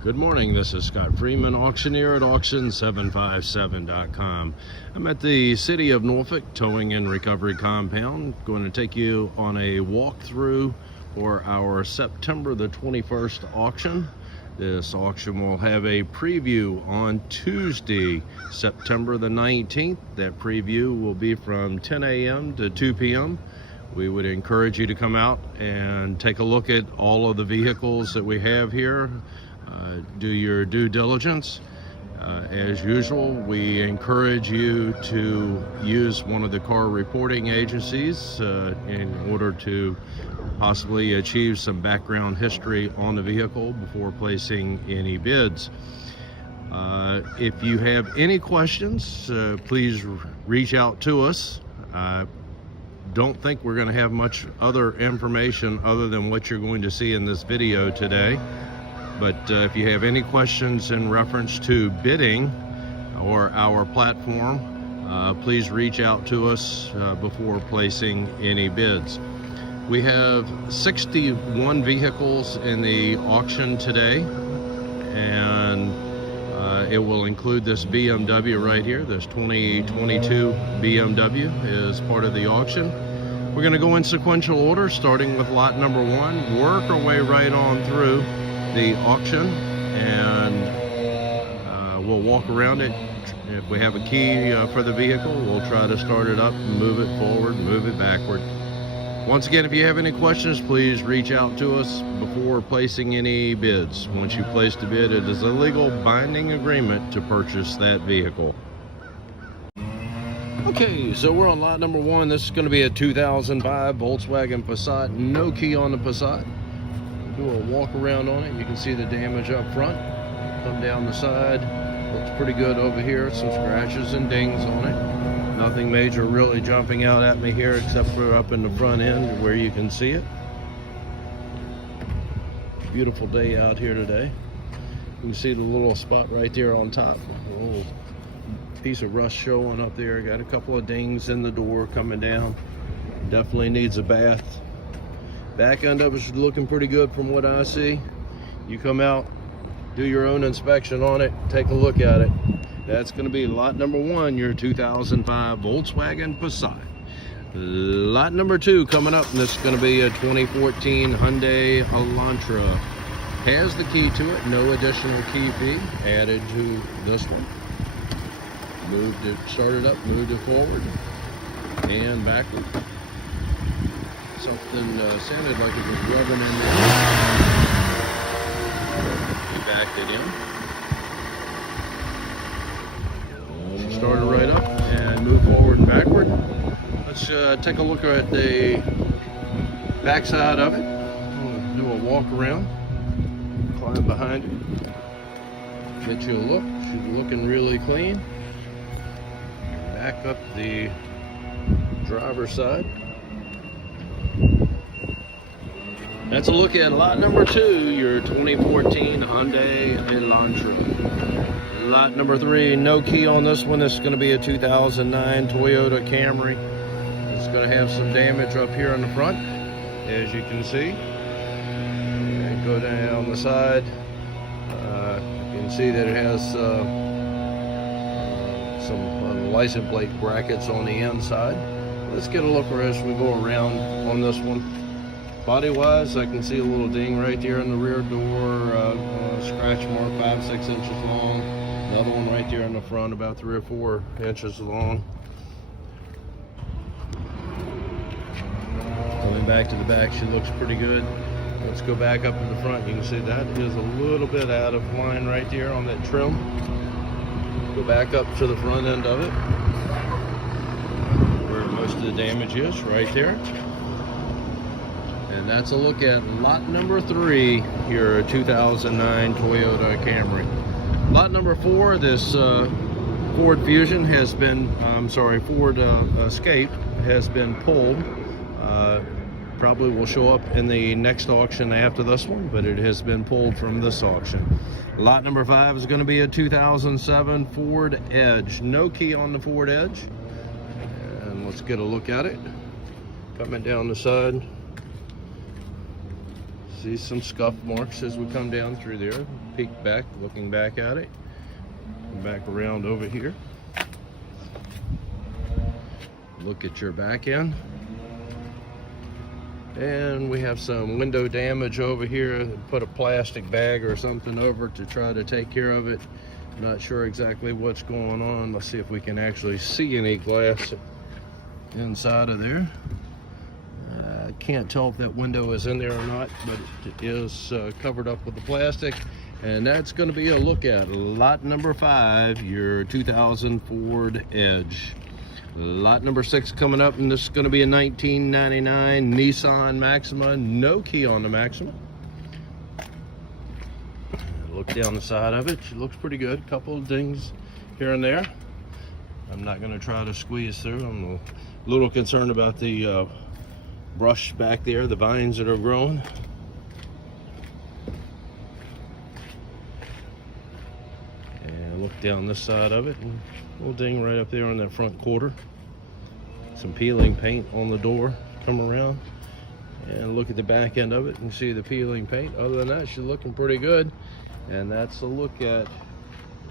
Good morning, this is Scott Freeman, auctioneer at auction757.com. I'm at the City of Norfolk Towing and Recovery Compound. Going to take you on a walkthrough for our September the 21st auction. This auction will have a preview on Tuesday, September the 19th. That preview will be from 10 a.m. to 2 p.m. We would encourage you to come out and take a look at all of the vehicles that we have here. Do your due diligence. As usual, we encourage you to use one of the car reporting agencies in order to possibly achieve some background history on the vehicle before placing any bids. If you have any questions, please reach out to us. Don't think we're going to have much other information other than what you're going to see in this video today. But if you have any questions in reference to bidding or our platform, please reach out to us before placing any bids. We have 61 vehicles in the auction today, and it will include this BMW right here. This 2022 BMW is part of the auction. We're going to go in sequential order, starting with lot number 1, work our way right on through the auction, and we'll walk around it. If we have a key for the vehicle, we'll try to start it up, move it forward, move it backward. Once again, if you have any questions, please reach out to us before placing any bids. Once you place the bid, it is a legal binding agreement to purchase that vehicle. Okay, so we're on lot number 1. This is going to be a 2005 Volkswagen Passat. No key on the Passat. Do a walk around on it. You can see the damage up front. Come down the side. Looks pretty good over here. Some scratches and dings on it. Nothing major really jumping out at me here except for up in the front end where you can see it. Beautiful day out here today. You can see the little spot right there on top. A little piece of rust showing up there. Got a couple of dings in the door coming down. Definitely needs a bath. Back end of it's looking pretty good from what I see. You come out, do your own inspection on it, take a look at it. That's going to be lot number 1, your 2005 Volkswagen Passat. Lot number 2 coming up, and this is going to be a 2014 Hyundai Elantra. Has the key to it, no additional key fee added to this one. Moved it, started up, moved it forward and backward. Something sounded like it was rubbing in there. We backed it in. Started right up and moved forward and backward. Let's take a look at the back side of it. We'll do a walk around, climb behind it, get you a look. She's looking really clean. Back up the driver's side. That's a look at lot number 2, your 2014 Hyundai Elantra. Lot number 3, no key on this one. This is going to be a 2009 Toyota Camry. It's going to have some damage up here on the front, as you can see. And go down the side. You can see that it has some license plate brackets on the inside. Let's get a look as we go around on this one. Body wise, I can see a little ding right there in the rear door, scratch mark 5-6 inches long. Another one right there in the front, about 3 or 4 inches long. Going back to the back, she looks pretty good. Let's go back up to the front. You can see that is a little bit out of line right there on that trim. Go back up to the front end of it, where most of the damage is, right there. And that's a look at lot number 3, your 2009 Toyota Camry. Lot number 4, this Ford Fusion has been, Ford Escape has been pulled. Probably will show up in the next auction after this one, but it has been pulled from this auction. Lot number 5 is going to be a 2007 Ford Edge. No key on the Ford Edge. And let's get a look at it. Coming down the side. See some scuff marks as we come down through there. Peek back, looking back at it. Come back around over here. Look at your back end. And we have some window damage over here. Put a plastic bag or something over to try to take care of it. Not sure exactly what's going on. Let's see if we can actually see any glass inside of there. I can't tell if that window is in there or not, but it is covered up with the plastic. And that's going to be a look at lot number 5, your 2000 Ford Edge. Lot number 6 coming up, and this is going to be a 1999 Nissan Maxima. No key on the Maxima. Look down the side of it. It looks pretty good. A couple of dings here and there. I'm not going to try to squeeze through. I'm a little concerned about the brush back there, the vines that are growing. And look down this side of it. A little ding right up there in that front quarter. Some peeling paint on the door. Come around and look at the back end of it and see the peeling paint. Other than that, she's looking pretty good. And that's a look at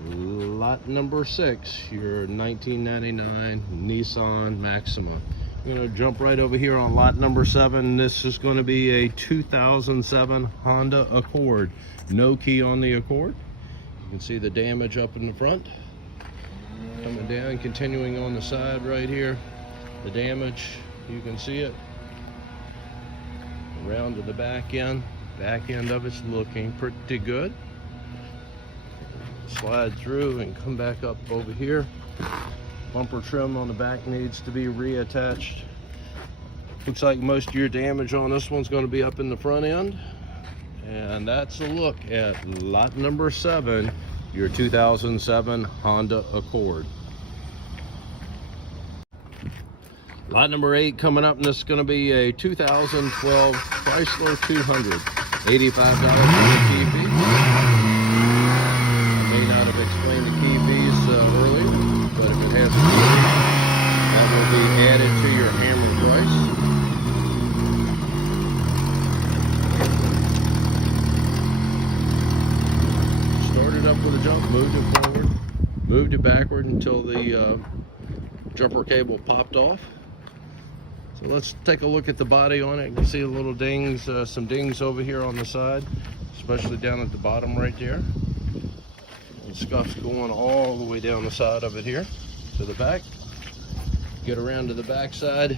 lot number 6, your 1999 Nissan Maxima. I'm going to jump right over here on lot number 7. This is going to be a 2007 Honda Accord. No key on the Accord. You can see the damage up in the front. Coming down, continuing on the side right here. The damage, you can see it. Around to the back end. Back end of it's looking pretty good. Slide through and come back up over here. Bumper trim on the back needs to be reattached. Looks like most of your damage on this one's going to be up in the front end. And that's a look at lot number 7, your 2007 Honda Accord. Lot number 8 coming up, and this is going to be a 2012 Chrysler 200. $85 for the key fee. I may not have explained the key fees earlier, but if it has a key, that will be added to your hammer price. Started up with a jump, moved it forward, moved it backward until the jumper cable popped off. So let's take a look at the body on it. You can see a little dings, some dings over here on the side, especially down at the bottom right there. And scuffs going all the way down the side of it here to the back. Get around to the back side.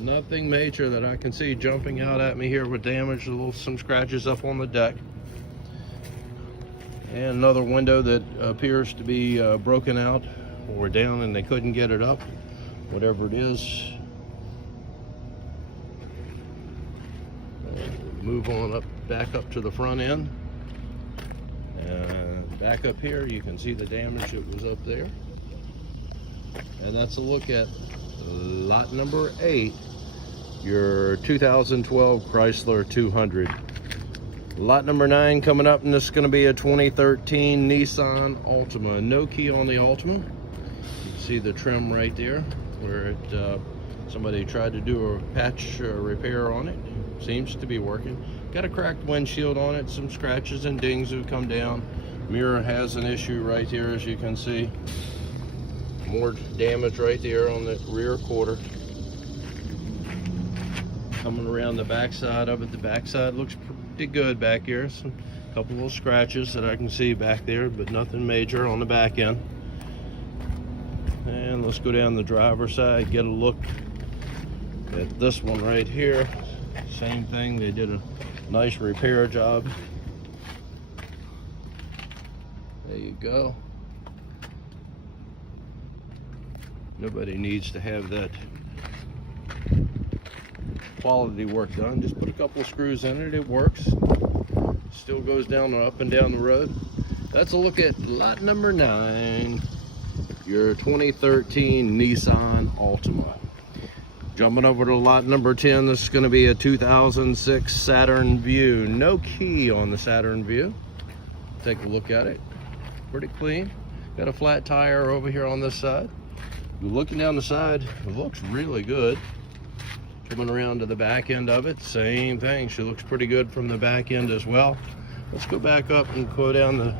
Nothing major that I can see jumping out at me here with damage. Some scratches up on the deck. And another window that appears to be broken out or down and they couldn't get it up. Whatever it is. Move on up, back up to the front end. And back up here, you can see the damage that was up there. And that's a look at lot number 8, your 2012 Chrysler 200. Lot number 9 coming up, and this is going to be a 2013 Nissan Altima. No key on the Altima. You can see the trim right there where it somebody tried to do a patch repair on it. Seems to be working. Got a cracked windshield on it, some scratches and dings have come down. Mirror has an issue right here, as you can see. More damage right there on the rear quarter. Coming around the back side of it, the back side looks pretty good back here. Some couple little scratches that I can see back there, but nothing major on the back end. And let's go down the driver's side, get a look at this one right here. Same thing, they did a nice repair job. There you go. Nobody needs to have that quality work done. Just put a couple of screws in it, it works. Still goes down up and down the road. That's a look at lot number 9, your 2013 Nissan Altima. Jumping over to lot number 10, this is going to be a 2006 Saturn Vue. No key on the Saturn Vue. Take a look at it. Pretty clean. Got a flat tire over here on this side. Looking down the side, it looks really good. Coming around to the back end of it, same thing. She looks pretty good from the back end as well. Let's go back up and go down the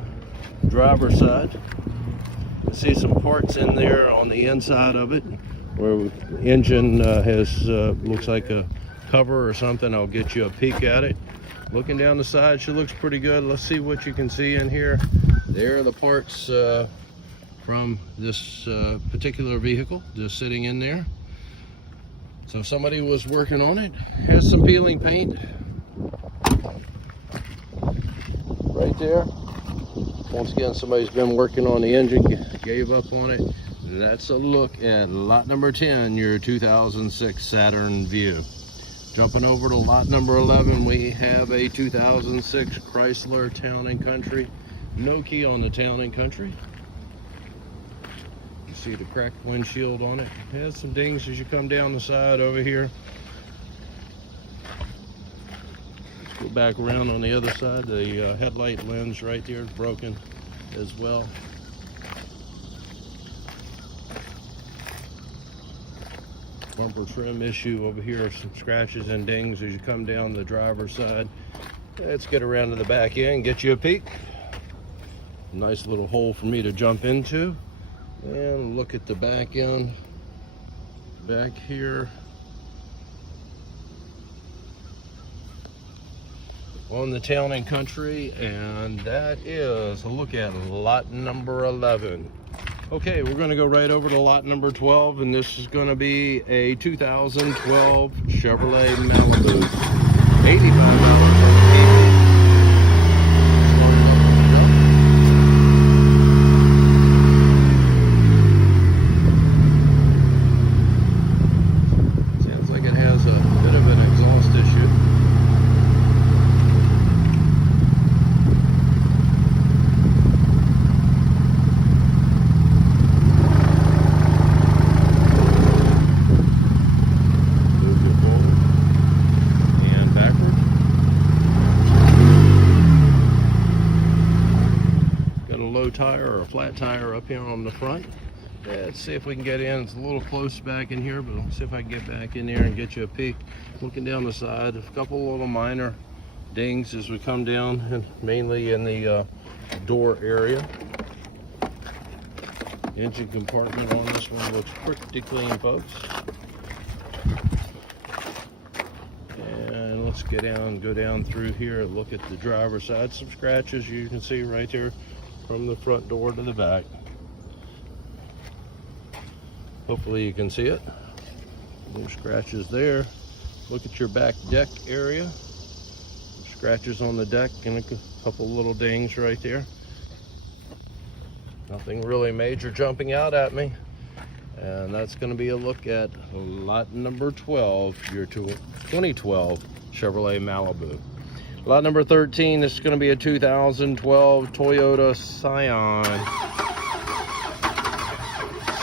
driver's side. You see some parts in there on the inside of it where the engine has looks like a cover or something. I'll get you a peek at it. Looking down the side, she looks pretty good. Let's see what you can see in here. There are the parts from this particular vehicle just sitting in there. So somebody was working on it. Has some peeling paint right there. Once again, somebody's been working on the engine, gave up on it. That's a look at lot number 10, your 2006 Saturn Vue. Jumping over to lot number 11, we have a 2006 Chrysler Town & Country. No key on the Town & Country. You see the cracked windshield on it. It has some dings as you come down the side over here. Let's go back around on the other side. The headlight lens right there is broken as well. Bumper trim issue over here, some scratches and dings as you come down the driver's side. Let's get around to the back end, get you a peek. Nice little hole for me to jump into. And look at the back end back here on the Town & Country, and that is a look at lot number 11. Okay, we're going to go right over to lot number 12, and this is going to be a 2012 Chevrolet Malibu. $85 for the sounds like it has a bit of an exhaust issue. Tire or a flat tire up here on the front. Let's see if we can get in. It's a little close back in here, but let's see if I can get back in there and get you a peek. Looking down the side, a couple little minor dings as we come down, and mainly in the door area. Engine compartment on this one looks pretty clean, folks. And let's get down, go down through here and look at the driver's side. Some scratches you can see right here from the front door to the back. Hopefully you can see it. No scratches there. Look at your back deck area. Scratches on the deck and a couple little dings right there. Nothing really major jumping out at me. And that's going to be a look at lot number 12, your 2012 Chevrolet Malibu. Lot number 13, this is going to be a 2012 Toyota Scion.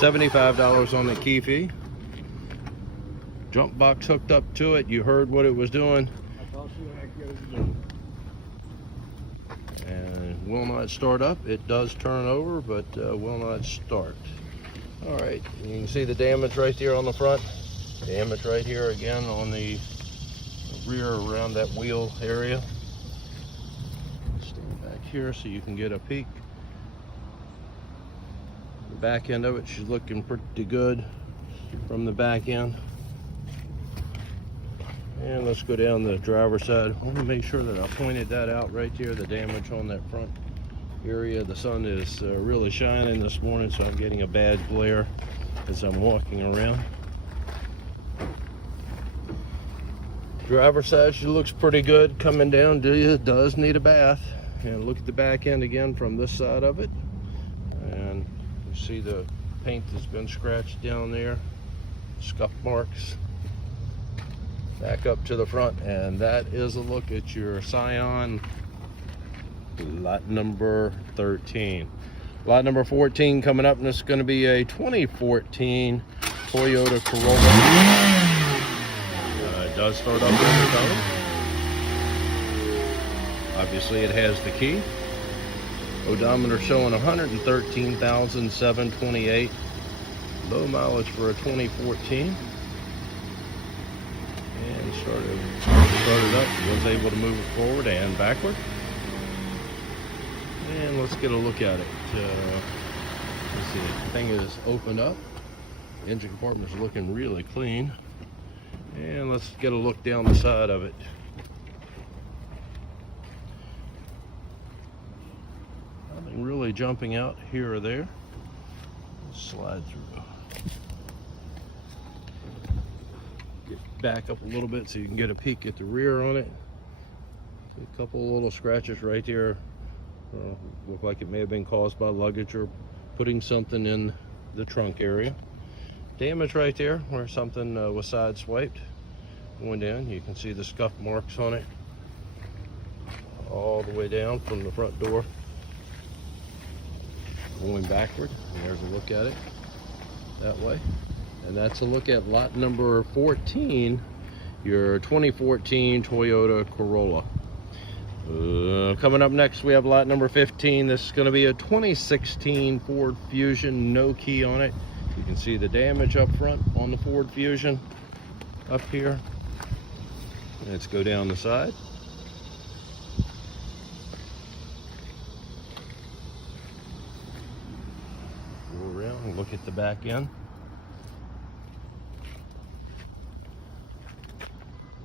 $75 on the key fee. Jump box hooked up to it. You heard what it was doing. And will not start up. It does turn over, but will not start. All right, you can see the damage right there on the front. Damage right here again on the rear around that wheel area. Stand back here so you can get a peek. The back end of it, she's looking pretty good from the back end. And let's go down the driver's side. I want to make sure that I pointed that out right there, the damage on that front area. The sun is really shining this morning, so I'm getting a bad glare as I'm walking around. Driver's side, she looks pretty good coming down. Does need a bath. And look at the back end again from this side of it. And you see the paint that's been scratched down there. Scuff marks. Back up to the front. And that is a look at your Scion lot number 13. Lot number 14 coming up, and it's going to be a 2014 Toyota Corolla. It does start up on its own. Obviously it has the key. Odometer showing 113,728. Low mileage for a 2014. started up, was able to move it forward and backward. And let's get a look at it. Let's see, the thing is opened up. The engine compartment is looking really clean. And let's get a look down the side of it. Nothing really jumping out here or there. Slide through. Get back up a little bit so you can get a peek at the rear on it. A couple little scratches right there. Look like it may have been caused by luggage or putting something in the trunk area. Damage right there where something was side swiped going down. You can see the scuff marks on it all the way down from the front door going backward. And there's a look at it that way. And that's a look at lot number 14, your 2014 Toyota Corolla. Coming up next, we have lot number 15. This is going to be a 2016 Ford Fusion, no key on it. You can see the damage up front on the Ford Fusion up here. Let's go down the side. Go around and look at the back end.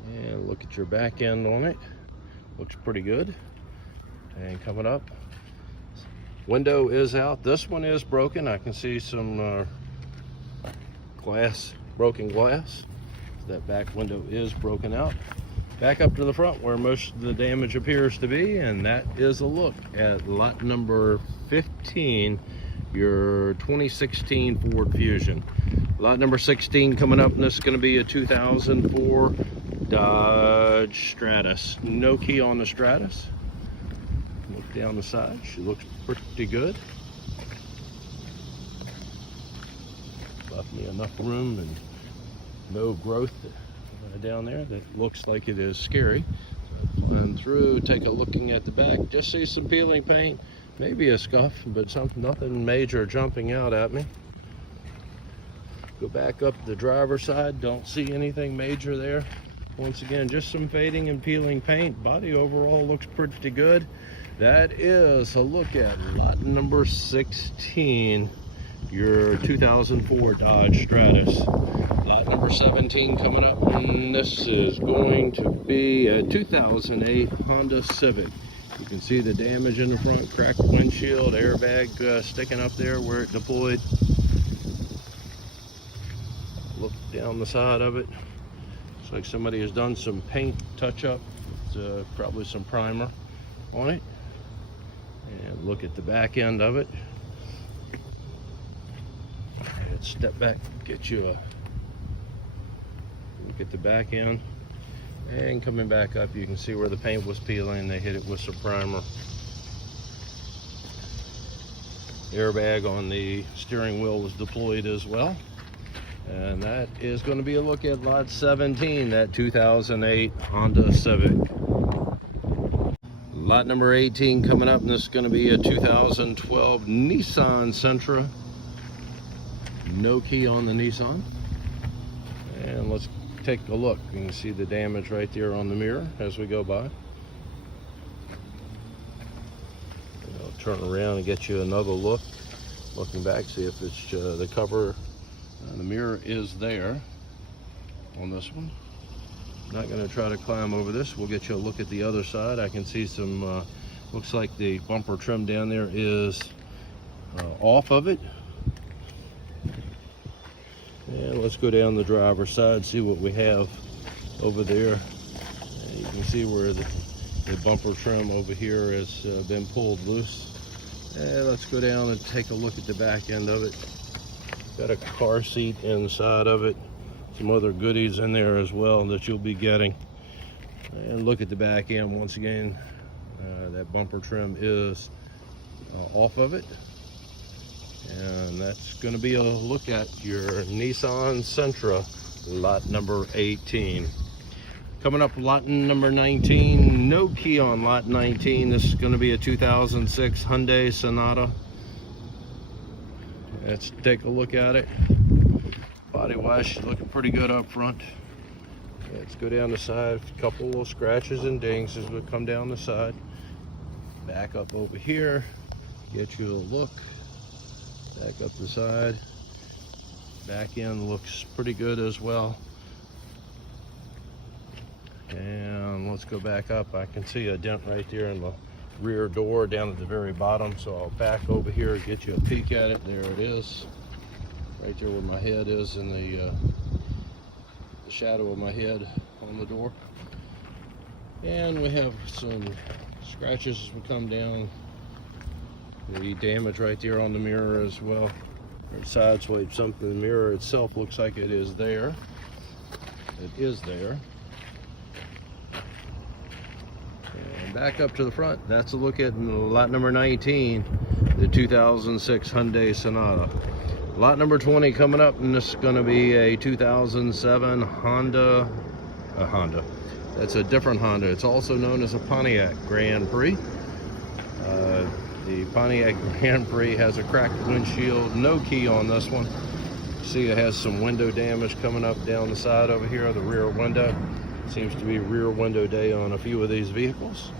And look at your back end on it. Looks pretty good. And coming up, window is out. This one is broken. I can see some broken glass. That back window is broken out. Back up to the front where most of the damage appears to be, and that is a look at lot number 15, your 2016 Ford Fusion. Lot number 16 coming up, and this is going to be a 2004 Dodge Stratus. No key on the Stratus. Look down the side. She looks pretty good. Left me enough room and no growth down there that looks like it is scary. So climb through, take a looking at the back. Just see some peeling paint, maybe a scuff, but nothing major jumping out at me. Go back up the driver's side. Don't see anything major there. Once again, just some fading and peeling paint. Body overall looks pretty good. That is a look at lot number 16, your 2004 Dodge Stratus. Lot number 17 coming up, and this is going to be a 2008 Honda Civic. You can see the damage in the front, cracked windshield, airbag sticking up there where it deployed. Look down the side of it. Looks like somebody has done some paint touch-up. It's probably some primer on it. And look at the back end of it. And step back, get you a look at the back end. And coming back up, you can see where the paint was peeling. They hit it with some primer. Airbag on the steering wheel was deployed as well. And that is going to be a look at lot 17, that 2008 Honda Civic. Lot number 18 coming up, and this is going to be a 2012 Nissan Sentra. No key on the Nissan. And let's take a look. You can see the damage right there on the mirror as we go by. I'll turn around and get you another look. Looking back, see if it's the cover. The mirror is there on this one. Not going to try to climb over this. We'll get you a look at the other side. I can see some, looks like the bumper trim down there is off of it. And let's go down the driver's side, see what we have over there. And you can see where the bumper trim over here has been pulled loose. And let's go down and take a look at the back end of it. Got a car seat inside of it. Some other goodies in there as well that you'll be getting. And look at the back end once again. That bumper trim is off of it. And that's going to be a look at your Nissan Sentra, lot number 18. Coming up, lot number 19. No key on lot 19. This is going to be a 2006 Hyundai Sonata. Let's take a look at it. Body wise, she's looking pretty good up front. Let's go down the side. A couple little scratches and dings as we come down the side. Back up over here, get you a look. Back up the side. Back end looks pretty good as well. And let's go back up. I can see a dent right there in the rear door down at the very bottom, so I'll back over here and get you a peek at it. There it is, right there where my head is, in the shadow of my head on the door. And we have some scratches as we come down. The damage right there on the mirror as well. Or side swipe something. The mirror itself looks like it is there. It is there. And back up to the front. That's a look at lot number 19, the 2006 Hyundai Sonata. Lot number 20 coming up, and this is going to be a 2007 Honda. That's a different Honda. It's also known as a Pontiac Grand Prix. The Pontiac Grand Prix has a cracked windshield, no key on this one. See, it has some window damage coming up down the side over here, the rear window. Seems to be rear window day on a few of these vehicles.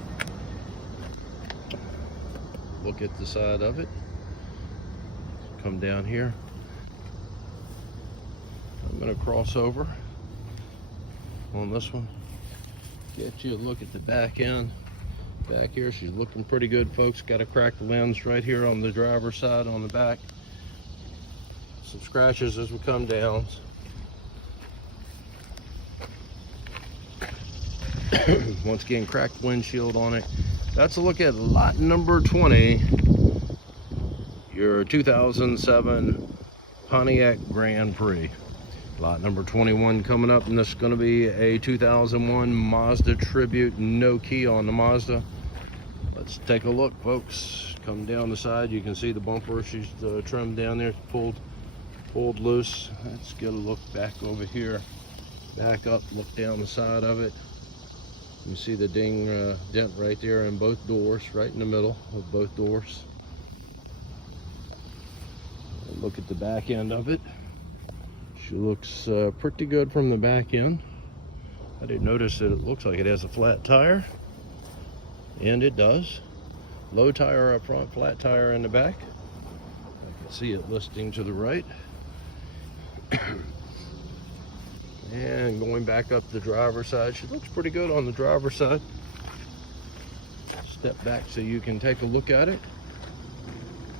Look at the side of it. Come down here. I'm going to cross over on this one. Get you a look at the back end. Back here, she's looking pretty good, folks. Got a cracked lens right here on the driver's side on the back. Some scratches as we come down. Once again, cracked windshield on it. That's a look at lot number 20, your 2007 Pontiac Grand Prix. Lot number 21 coming up, and this is going to be a 2001 Mazda Tribute, no key on the Mazda. Let's take a look, folks. Come down the side, you can see the bumper. She's trimmed down there, pulled loose. Let's get a look back over here. Back up, look down the side of it. You see the dent right there in both doors, right in the middle of both doors. And look at the back end of it. She looks pretty good from the back end. I didn't notice that it looks like it has a flat tire, and it does. Low tire up front, flat tire in the back. I can see it listing to the right. And going back up the driver's side, she looks pretty good on the driver's side. Step back so you can take a look at it.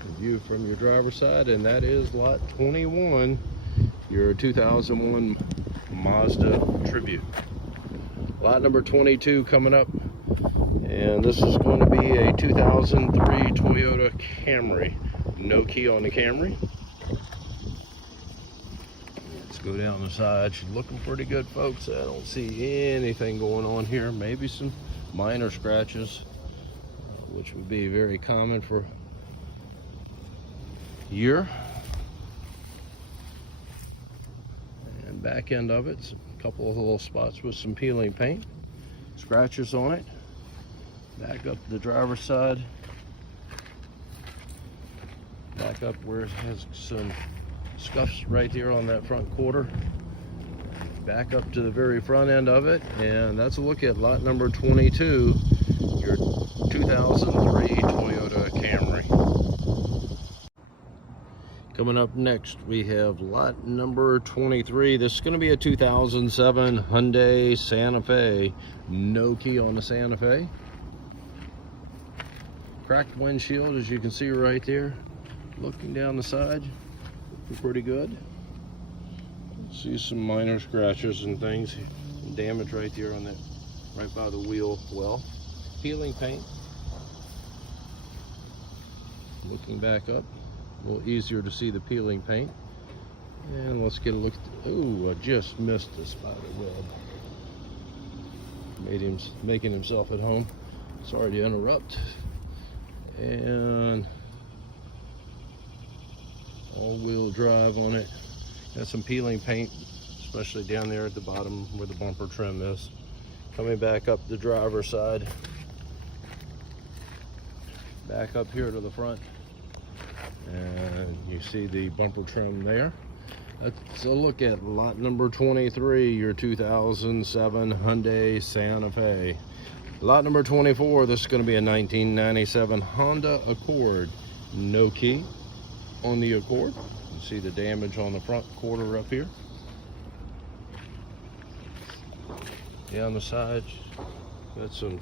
The view from your driver's side, and that is lot 21, your 2001 Mazda Tribute. Lot number 22 coming up, and this is going to be a 2003 Toyota Camry. No key on the Camry. Let's go down the side. She's looking pretty good, folks. I don't see anything going on here. Maybe some minor scratches, which would be very common for a year. And back end of it, a couple of little spots with some peeling paint, scratches on it. Back up the driver's side. Back up where it has some scuffs right there on that front quarter. Back up to the very front end of it, and that's a look at lot number 22, your 2003 Toyota Camry. Coming up next, we have lot number 23. This is going to be a 2007 Hyundai Santa Fe. No key on the Santa Fe. Cracked windshield, as you can see right there. Looking down the side, looking pretty good. See some minor scratches and things. Some damage right there on that, right by the wheel well. Peeling paint. Looking back up, a little easier to see the peeling paint. And let's get a look. Oh, I just missed the spider web. Making himself at home. Sorry to interrupt. And all-wheel drive on it. Got some peeling paint, especially down there at the bottom where the bumper trim is. Coming back up the driver's side. Back up here to the front. And you see the bumper trim there. Let's look at lot number 23, your 2007 Hyundai Santa Fe. Lot number 24, this is going to be a 1997 Honda Accord. No key on the Accord. You see the damage on the front quarter up here. Down the sides, got some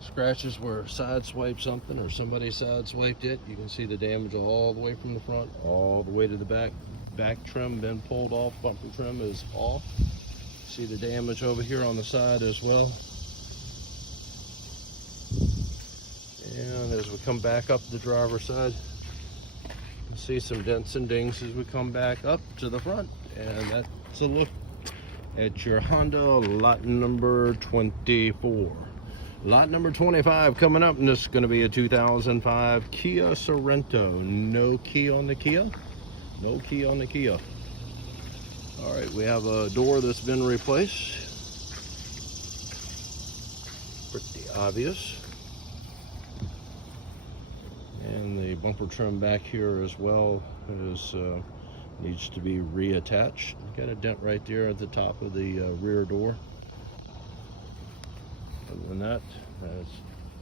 scratches where side swiped something or somebody side swiped it. You can see the damage all the way from the front all the way to the back. Back trim been pulled off, bumper trim is off. See the damage over here on the side as well. And as we come back up the driver's side, you see some dents and dings as we come back up to the front. And that's a look at your Honda lot number 24. Lot number 25 coming up, and this is going to be a 2005 Kia Sorento. No key on the Kia. No key on the Kia. All right, we have a door that's been replaced. Pretty obvious. And the bumper trim back here as well is needs to be reattached. Got a dent right there at the top of the rear door. Other than that, I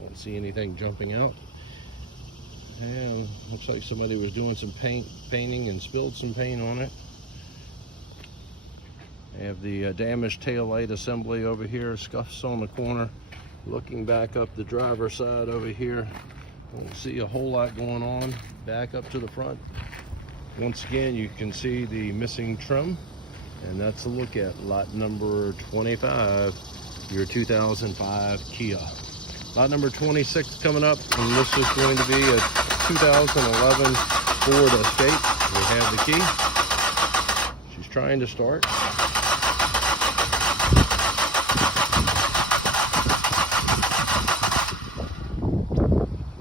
don't see anything jumping out. And looks like somebody was doing some painting and spilled some paint on it. I have the damaged tail light assembly over here, scuffs on the corner. Looking back up the driver's side over here, don't see a whole lot going on. Back up to the front. Once again, you can see the missing trim, and that's a look at lot number 25, your 2005 Kia. Lot number 26 coming up, and this is going to be a 2011 Ford Escape. We have the key. She's trying to start.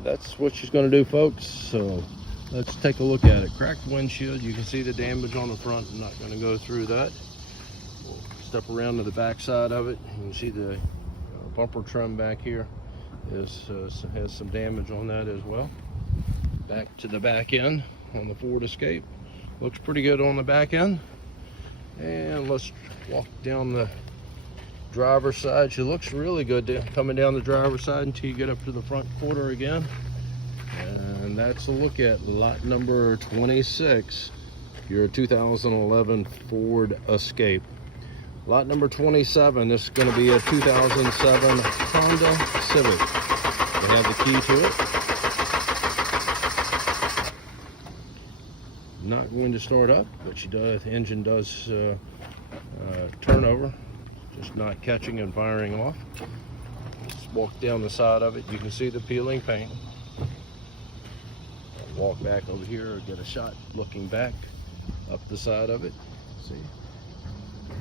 That's what she's going to do, folks. So let's take a look at it. Cracked windshield. You can see the damage on the front. I'm not going to go through that. We'll step around to the back side of it. You can see the bumper trim back here has some damage on that as well. Back to the back end on the Ford Escape. Looks pretty good on the back end. And let's walk down the driver's side. She looks really good coming down the driver's side until you get up to the front quarter again. And that's a look at lot number 26, your 2011 Ford Escape. Lot number 27, this is going to be a 2007 Honda Civic. They have the key to it. Not going to start up, but the engine does turn over, just not catching and firing off. Let's walk down the side of it. You can see the peeling paint. I'll walk back over here, get a shot looking back up the side of it.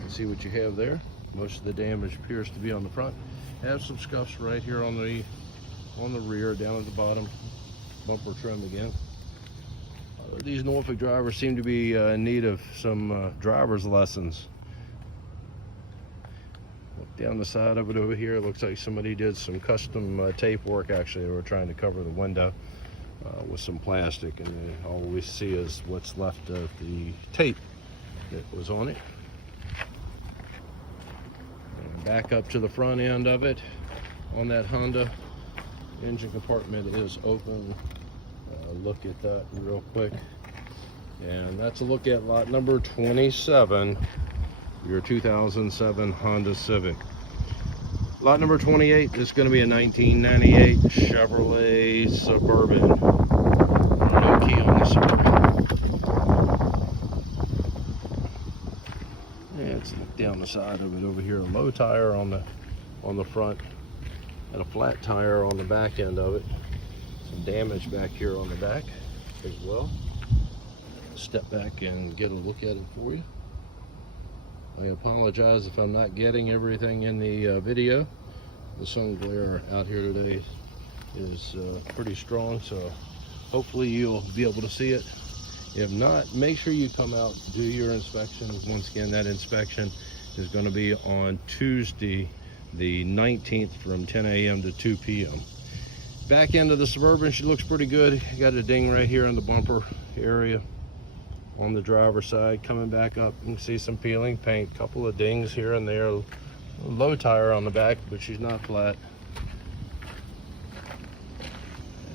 See what you have there. Most of the damage appears to be on the front. Have some scuffs right here on the rear, down at the bottom. Bumper trim again. These Norfolk drivers seem to be in need of some driver's lessons. Look down the side of it over here. It looks like somebody did some custom tape work. Actually, they were trying to cover the window with some plastic, and all we see is what's left of the tape that was on it. And back up to the front end of it on that Honda. Engine compartment is open. Look at that real quick. And that's a look at lot number 27, your 2007 Honda Civic. Lot number 28 is going to be a 1998 Chevrolet Suburban. No key on the Suburban. Yeah, let's look down the side of it over here. A low tire on the front and a flat tire on the back end of it. Some damage back here on the back as well. Step back and get a look at it for you. I apologize if I'm not getting everything in the video. The sun glare out here today is pretty strong, so hopefully you'll be able to see it. If not, make sure you come out, do your inspection. Once again, that inspection is going to be on Tuesday the 19th from 10 a.m. to 2 p.m. Back end of the Suburban, she looks pretty good. Got a ding right here in the bumper area. on the driver's side. Coming back up, you can see some peeling paint, couple of dings here and there. Low tire on the back, but she's not flat.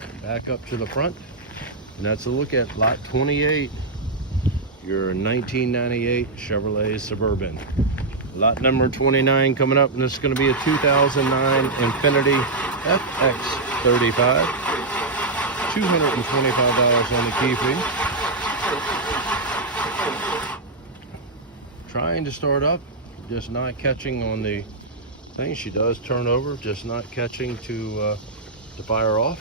And back up to the front, and that's a look at lot 28, your 1998 Chevrolet Suburban. Lot number 29 coming up, and this is going to be a 2009 Infiniti FX35. $225 on the key fee. Trying to start up, just not catching on the thing. She does turn over, just not catching to fire off.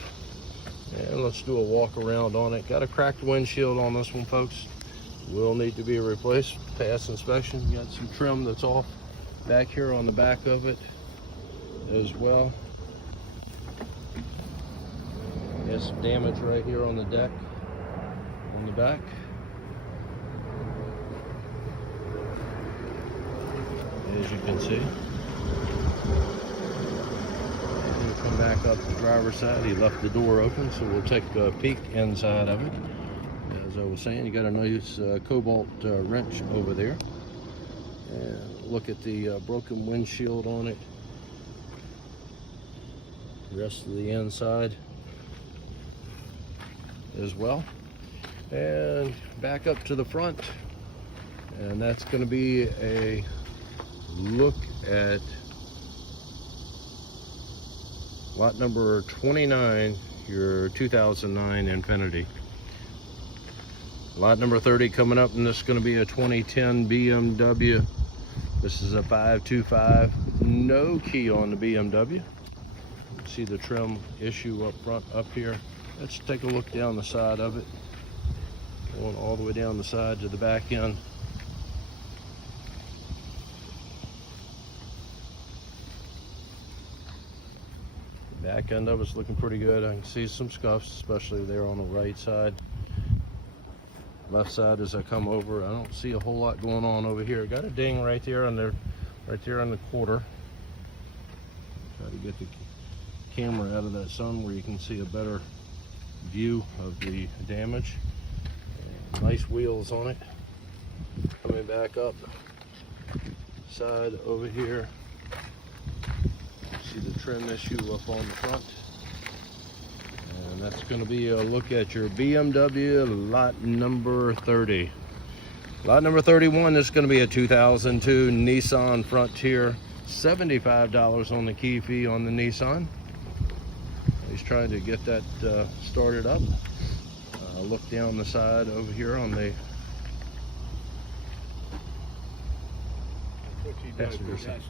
And let's do a walk around on it. Got a cracked windshield on this one, folks. Will need to be replaced. Pass inspection. Got some trim that's off back here on the back of it as well. Got some damage right here on the deck on the back. As you can see. We'll come back up the driver's side. He left the door open, so we'll take a peek inside of it. As I was saying, you got a nice cobalt wrench over there. And look at the broken windshield on it. The rest of the inside as well. And back up to the front, and that's going to be a look at lot number 29, your 2009 Infiniti. Lot number 30 coming up, and this is going to be a 2010 BMW. This is a 525, no key on the BMW. See the trim issue up front up here. Let's take a look down the side of it. Going all the way down the side to the back end. The back end of it's looking pretty good. I can see some scuffs, especially there on the right side. Left side as I come over, I don't see a whole lot going on over here. Got a ding right there on there, right there on the quarter. Try to get the camera out of that sun where you can see a better view of the damage. And nice wheels on it. Coming back up side over here. See the trim issue up on the front. And that's going to be a look at your BMW lot number 30. Lot number 31 is going to be a 2002 Nissan Frontier. $75 on the key fee on the Nissan. He's trying to get that started up. Look down the side over here on the passenger side.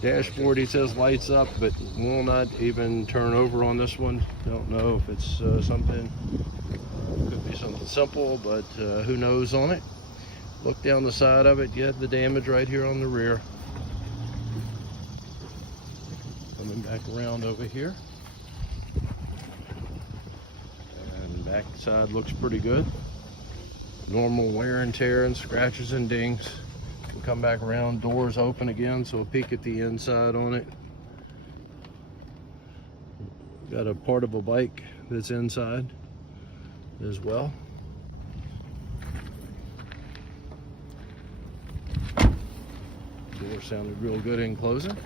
Dashboard, he says lights up, but will not even turn over on this one. Don't know if it's something, could be something simple, but who knows on it. Look down the side of it. You have the damage right here on the rear. Coming back around over here. And back side looks pretty good. Normal wear and tear and scratches and dings. We'll come back around, doors open again, so a peek at the inside on it. Got a part of a bike that's inside as well. Door sounded real good in closing.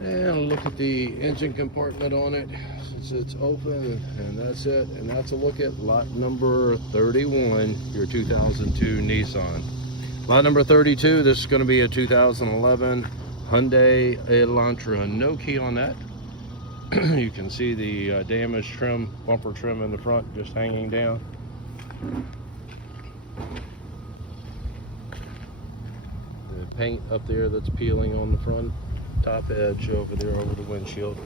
And look at the engine compartment on it since it's open, and that's it. And that's a look at lot number 31, your 2002 Nissan. Lot number 32, this is going to be a 2011 Hyundai Elantra. No key on that. You can see the damaged trim, bumper trim in the front, just hanging down. The paint up there that's peeling on the front top edge over there over the windshield.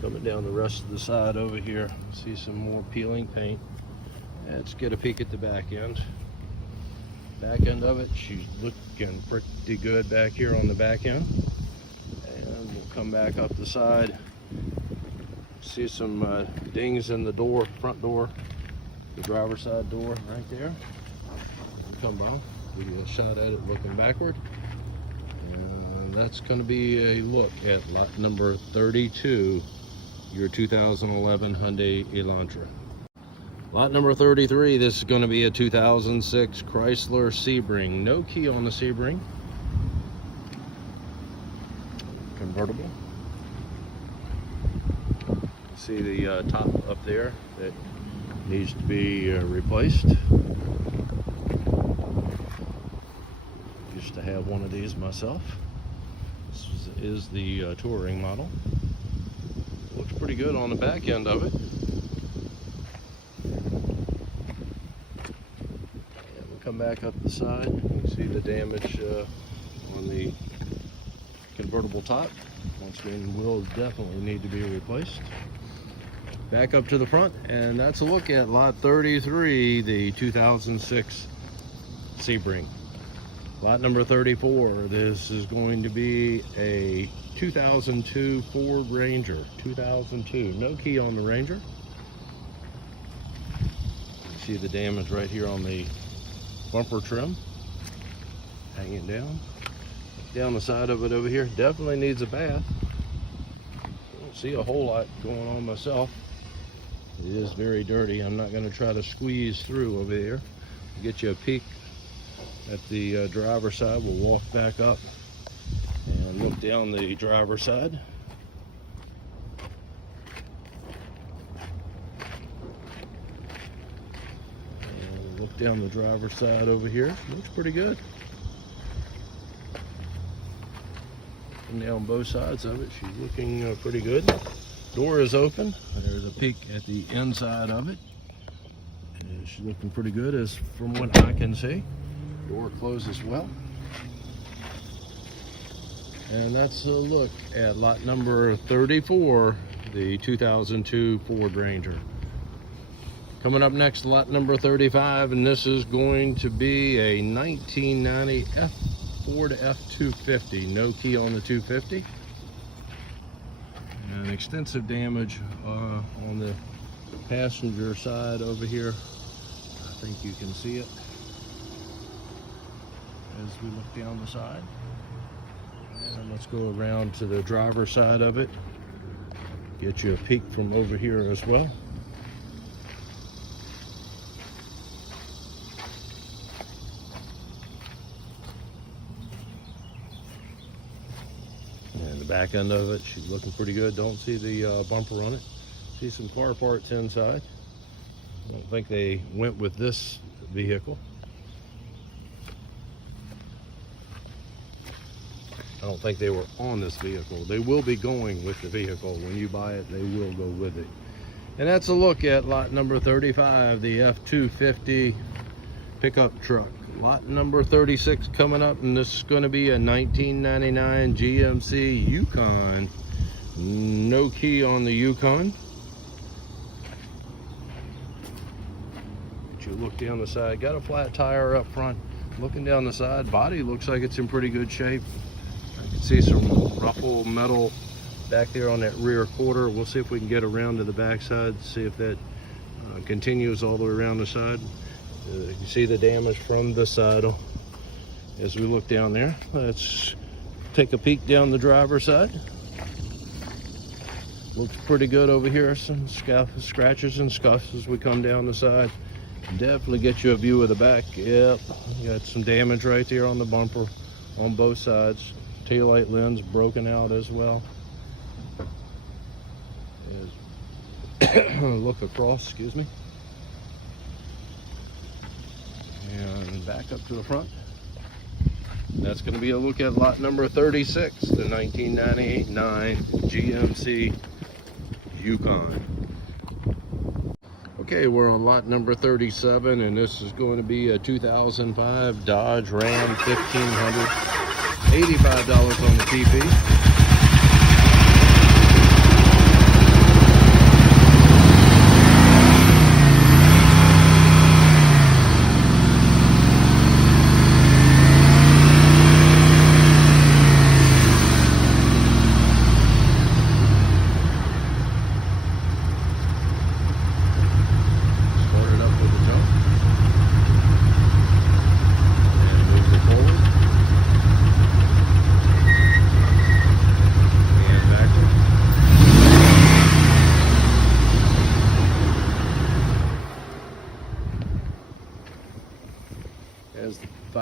Coming down the rest of the side over here, see some more peeling paint. Let's get a peek at the back end. Back end of it, she's looking pretty good back here on the back end. And we'll come back up the side. See some dings in the door, front door, the driver's side door right there. Come on, give you a shot at it looking backward. And that's going to be a look at lot number 32, your 2011 Hyundai Elantra. Lot number 33, this is going to be a 2006 Chrysler Sebring. No key on the Sebring. Convertible. See the top up there that needs to be replaced. Used to have one of these myself. This is the touring model. Looks pretty good on the back end of it. And we'll come back up the side. You can see the damage on the convertible top. Once again, will definitely need to be replaced. Back up to the front, and that's a look at lot 33, the 2006 Sebring. Lot number 34, this is going to be a 2002 Ford Ranger. 2002, no key on the Ranger. You see the damage right here on the bumper trim, hanging down the side of it over here. Definitely needs a bath. Don't see a whole lot going on myself. It is very dirty. I'm not going to try to squeeze through over here. Get you a peek at the driver's side. We'll walk back up and look down the driver's side. And look down the driver's side over here. Looks pretty good. And down both sides of it, she's looking pretty good. Door is open. There's a peek at the inside of it. And she's looking pretty good as from what I can see. Door closes well. And that's a look at lot number 34, the 2002 Ford Ranger. Coming up next, lot number 35, and this is going to be a 1990 Ford F-250. No key on the 250. And extensive damage on the passenger side over here. I think you can see it as we look down the side. And let's go around to the driver's side of it. Get you a peek from over here as well. And the back end of it, she's looking pretty good. Don't see the bumper on it. See some car parts inside. I don't think they went with this vehicle. I don't think they were on this vehicle. They will be going with the vehicle. When you buy it, they will go with it. And that's a look at lot number 35, the F-250 pickup truck. Lot number 36 coming up, and this is going to be a 1999 GMC Yukon. No key on the Yukon. But you look down the side, got a flat tire up front. Looking down the side, body looks like it's in pretty good shape. I can see some ruffle metal back there on that rear quarter. We'll see if we can get around to the back side, see if that continues all the way around the side. You see the damage from the saddle as we look down there. Let's take a peek down the driver's side. Looks pretty good over here. Some scratches and scuffs as we come down the side. Definitely get you a view of the back. Yep, got some damage right there on the bumper on both sides. Taillight lens broken out as well. Look across, excuse me. And back up to the front. That's going to be a look at lot number 36, the 1999 GMC Yukon. Okay, we're on lot number 37, and this is going to be a 2005 Dodge Ram 1500. $85 on the TP.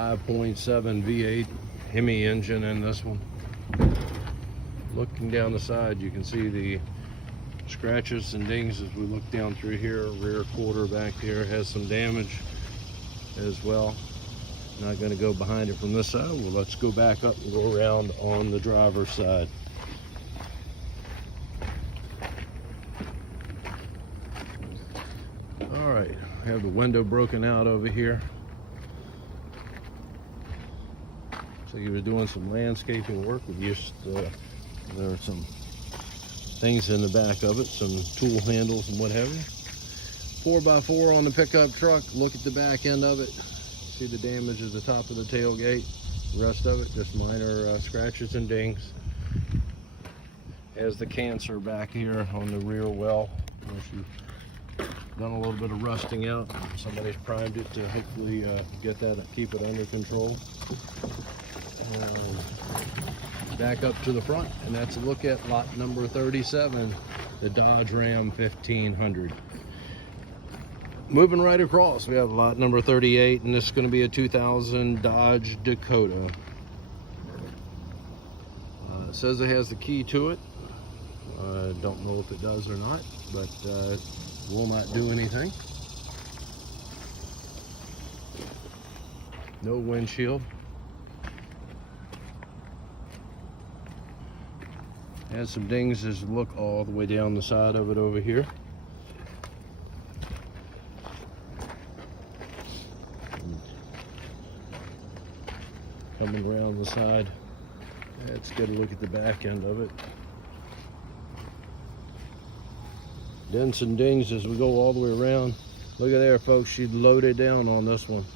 5.7 V8 Hemi engine in this one. Looking down the side, you can see the scratches and dings as we look down through here. Rear quarter back here has some damage as well. Not going to go behind it from this side. Well, let's go back up and go around on the driver's side. All right, I have the window broken out over here. So you were doing some landscaping work. There are some things in the back of it, some tool handles and what have you. 4x4 on the pickup truck. Look at the back end of it. See the damage at the top of the tailgate. The rest of it, just minor scratches and dings. Has the cancer back here on the rear well. You've done a little bit of rusting out. Somebody's primed it to hopefully get that, keep it under control. Back up to the front, and that's a look at lot number 37, the Dodge Ram 1500. Moving right across, we have lot number 38, and this is going to be a 2000 Dodge Dakota. It says it has the key to it. Don't know if it does or not, but it will not do anything. No windshield. Has some dings as you look all the way down the side of it over here. Coming around the side, let's get a look at the back end of it. Dents and dings as we go all the way around. Look at there, folks, she loaded down on this one.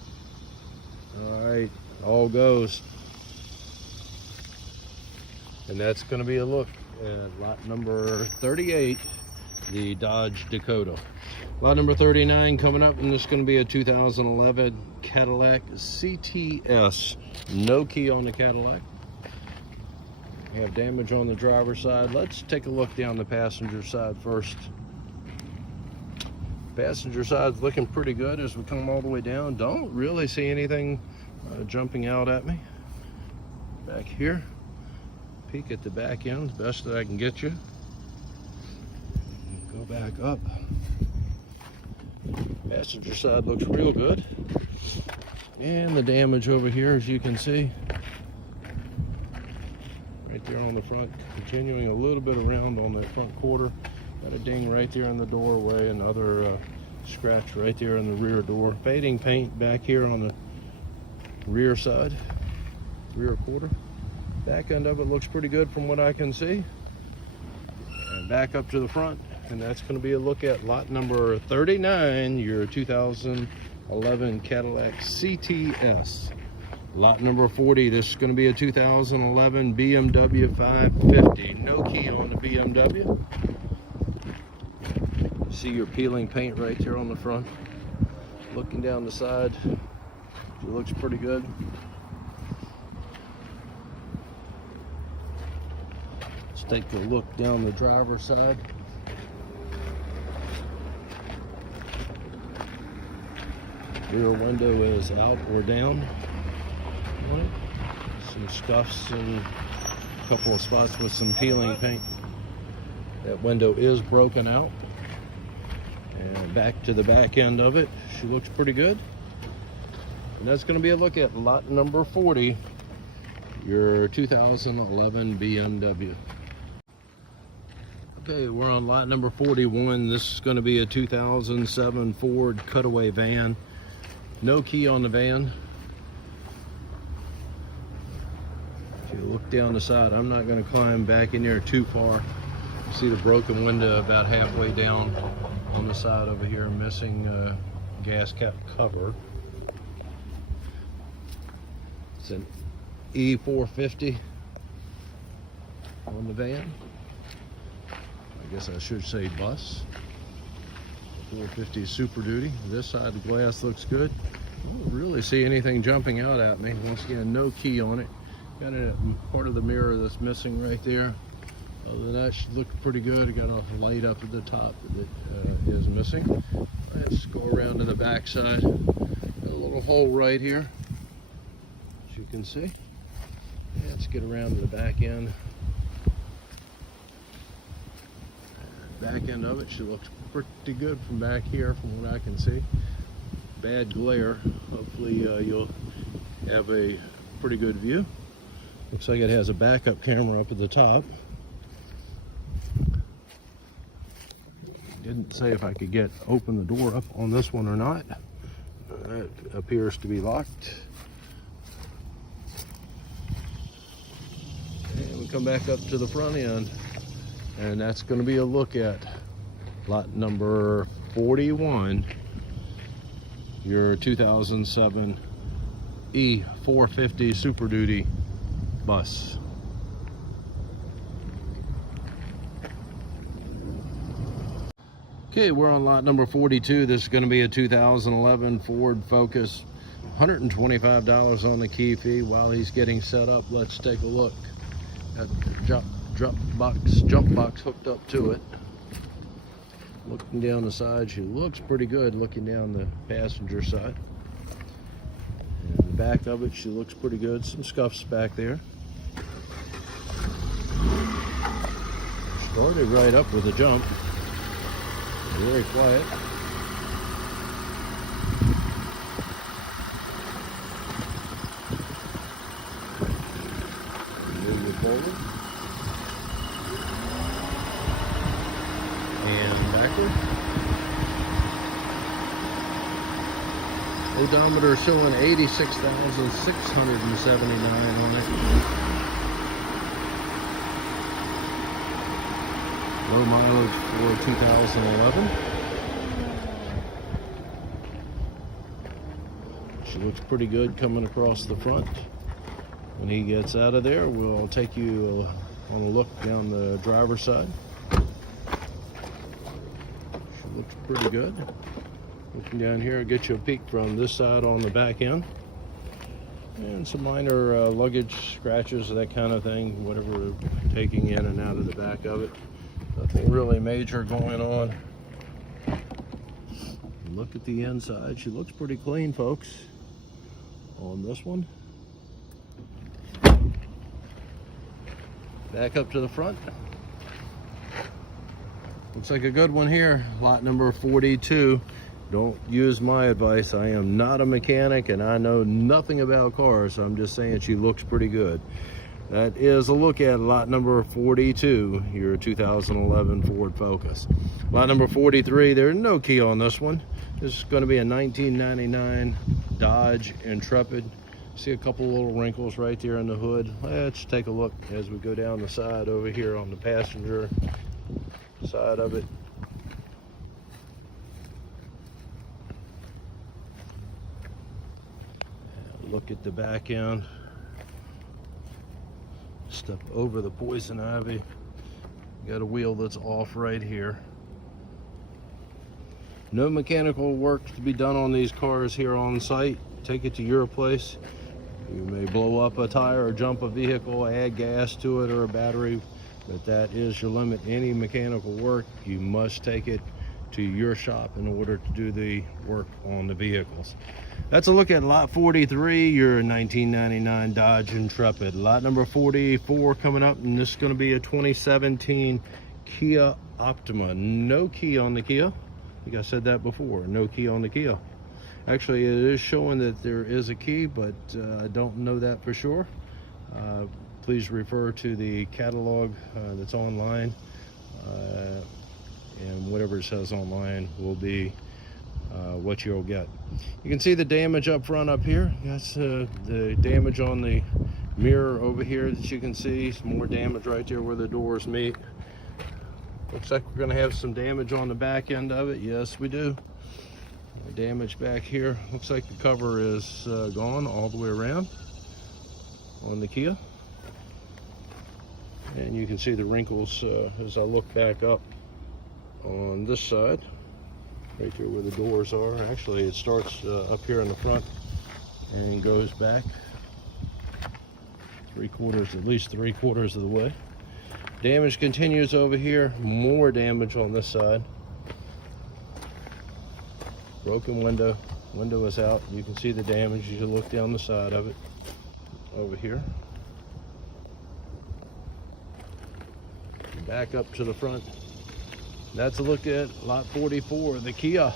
All right, all goes. And that's going to be a look at lot number 38, the Dodge Dakota. Lot number 39 coming up, and this is going to be a 2011 Cadillac CTS. No key on the Cadillac. We have damage on the driver's side. Let's take a look down the passenger side first. Passenger side's looking pretty good as we come all the way down. Don't really see anything jumping out at me. Back here, peek at the back end, best that I can get you. Go back up. Passenger side looks real good. And the damage over here, as you can see, right there on the front, continuing a little bit around on that front quarter. Got a ding right there in the doorway, another scratch right there in the rear door. Fading paint back here on the rear side, rear quarter. Back end of it looks pretty good from what I can see. And back up to the front, and that's going to be a look at lot number 39, your 2011 Cadillac CTS. Lot number 40, this is going to be a 2011 BMW 550. No key on the BMW. See your peeling paint right there on the front. Looking down the side, it looks pretty good. Let's take a look down the driver's side. Rear window is out or down on it. Some scuffs and a couple of spots with some peeling paint. That window is broken out. And back to the back end of it, she looks pretty good. And that's going to be a look at lot number 40, your 2011 BMW. Okay, we're on lot number 41. This is going to be a 2007 Ford Cutaway van. No key on the van. If you look down the side, I'm not going to climb back in there too far. See the broken window about halfway down on the side over here, missing gas cap cover. It's an E450 on the van. I guess I should say bus. 450 Super Duty. This side of the glass looks good. I don't really see anything jumping out at me. Once again, no key on it. Got a part of the mirror that's missing right there. Other than that, should look pretty good. Got a light up at the top that is missing. Let's go around to the back side. Got a little hole right here. as you can see. Let's get around to the back end. Back end of it, she looks pretty good from back here from what I can see. Bad glare. Hopefully you'll have a pretty good view. Looks like it has a backup camera up at the top. Didn't say if I could open the door up on this one or not. It appears to be locked. And we come back up to the front end, and that's going to be a look at lot number 41, your 2007 E450 Super Duty bus. Okay, we're on lot number 42. This is going to be a 2011 Ford Focus. $125 on the key fee. While he's getting set up, let's take a look at the jump box hooked up to it. Looking down the side, she looks pretty good looking down the passenger side. And the back of it, she looks pretty good. Some scuffs back there. Started right up with a jump. Very quiet. Move it forward. And backward. Odometer showing 86,679 on it. Low mileage for 2011. She looks pretty good coming across the front. When he gets out of there, we'll take you on a look down the driver's side. She looks pretty good. Looking down here, I'll get you a peek from this side on the back end. And some minor luggage scratches, that kind of thing, whatever we're taking in and out of the back of it. Nothing really major going on. Look at the inside. She looks pretty clean, folks, on this one. Back up to the front. Looks like a good one here. Lot number 42. Don't use my advice. I am not a mechanic and I know nothing about cars, so I'm just saying she looks pretty good. That is a look at lot number 42, your 2011 Ford Focus. Lot number 43, there's no key on this one. This is going to be a 1999 Dodge Intrepid. See a couple little wrinkles right there in the hood. Let's take a look as we go down the side over here on the passenger side of it. Look at the back end. Step over the poison ivy. Got a wheel that's off right here. No mechanical work to be done on these cars here on site. Take it to your place. You may blow up a tire or jump a vehicle, add gas to it or a battery, but that is your limit. Any mechanical work, you must take it to your shop in order to do the work on the vehicles. That's a look at lot 43, your 1999 Dodge Intrepid. Lot number 44 coming up, and this is going to be a 2017 Kia Optima. No key on the Kia. I think I said that before. No key on the Kia. Actually, it is showing that there is a key, but I don't know that for sure. Please refer to the catalog that's online, and whatever it says online will be what you'll get. You can see the damage up front up here. That's the damage on the mirror over here that you can see. Some more damage right there where the doors meet. Looks like we're going to have some damage on the back end of it. Yes, we do. Damage back here. Looks like the cover is gone all the way around on the Kia. And you can see the wrinkles as I look back up on this side. Right there where the doors are. Actually, it starts up here in the front and goes back at least three quarters of the way. Damage continues over here. More damage on this side. Broken window. Window is out. You can see the damage as you look down the side of it. over here. Back up to the front. That's a look at lot 44, the Kia.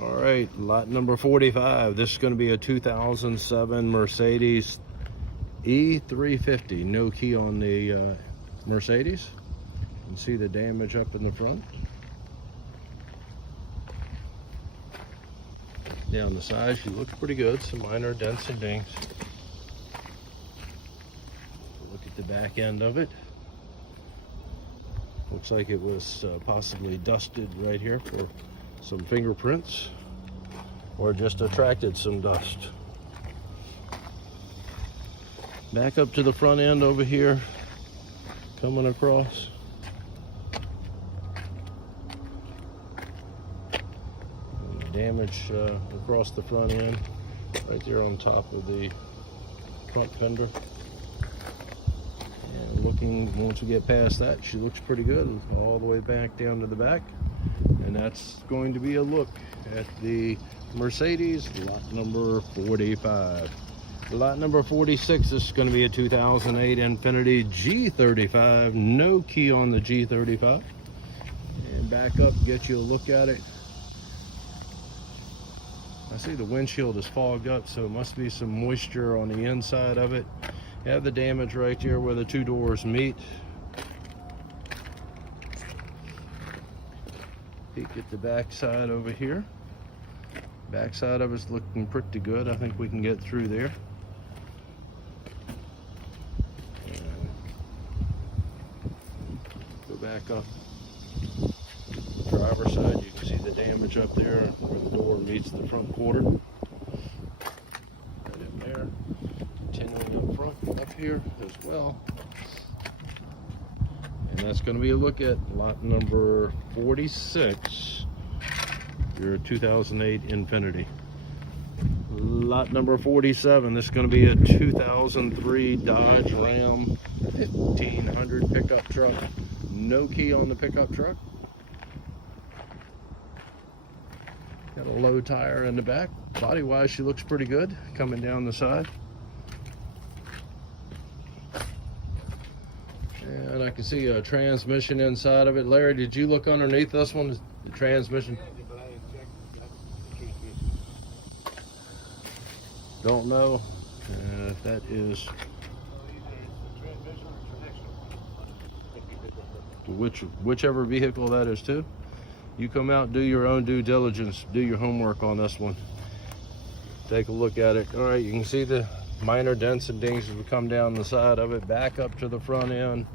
All right, lot number 45. This is going to be a 2007 Mercedes E350. No key on the Mercedes. You can see the damage up in the front. Down the side, she looks pretty good. Some minor dents and dings. Look at the back end of it. Looks like it was possibly dusted right here for some fingerprints, or just attracted some dust. Back up to the front end over here, coming across. Damage across the front end, right there on top of the front fender. And looking, once we get past that, she looks pretty good all the way back down to the back. And that's going to be a look at the Mercedes lot number 45. Lot number 46 is going to be a 2008 Infiniti G35. No key on the G35. And back up, get you a look at it. I see the windshield is fogged up, so it must be some moisture on the inside of it. You have the damage right there where the two doors meet. Peek at the back side over here. Back side of it's looking pretty good. I think we can get through there. Go back up. Driver's side, you can see the damage up there where the door meets the front quarter. Right in there. Continuing up front, up here as well. And that's going to be a look at lot number 46, your 2008 Infiniti. Lot number 47, this is going to be a 2003 Dodge Ram 1500 pickup truck. No key on the pickup truck. Got a low tire in the back. Body wise, she looks pretty good coming down the side. And I can see a transmission inside of it. Larry, did you look underneath this one? The transmission? Don't know if that is whichever vehicle that is too. You come out, do your own due diligence, do your homework on this one. Take a look at it. All right, you can see the minor dents and dings as we come down the side of it, back up to the front end.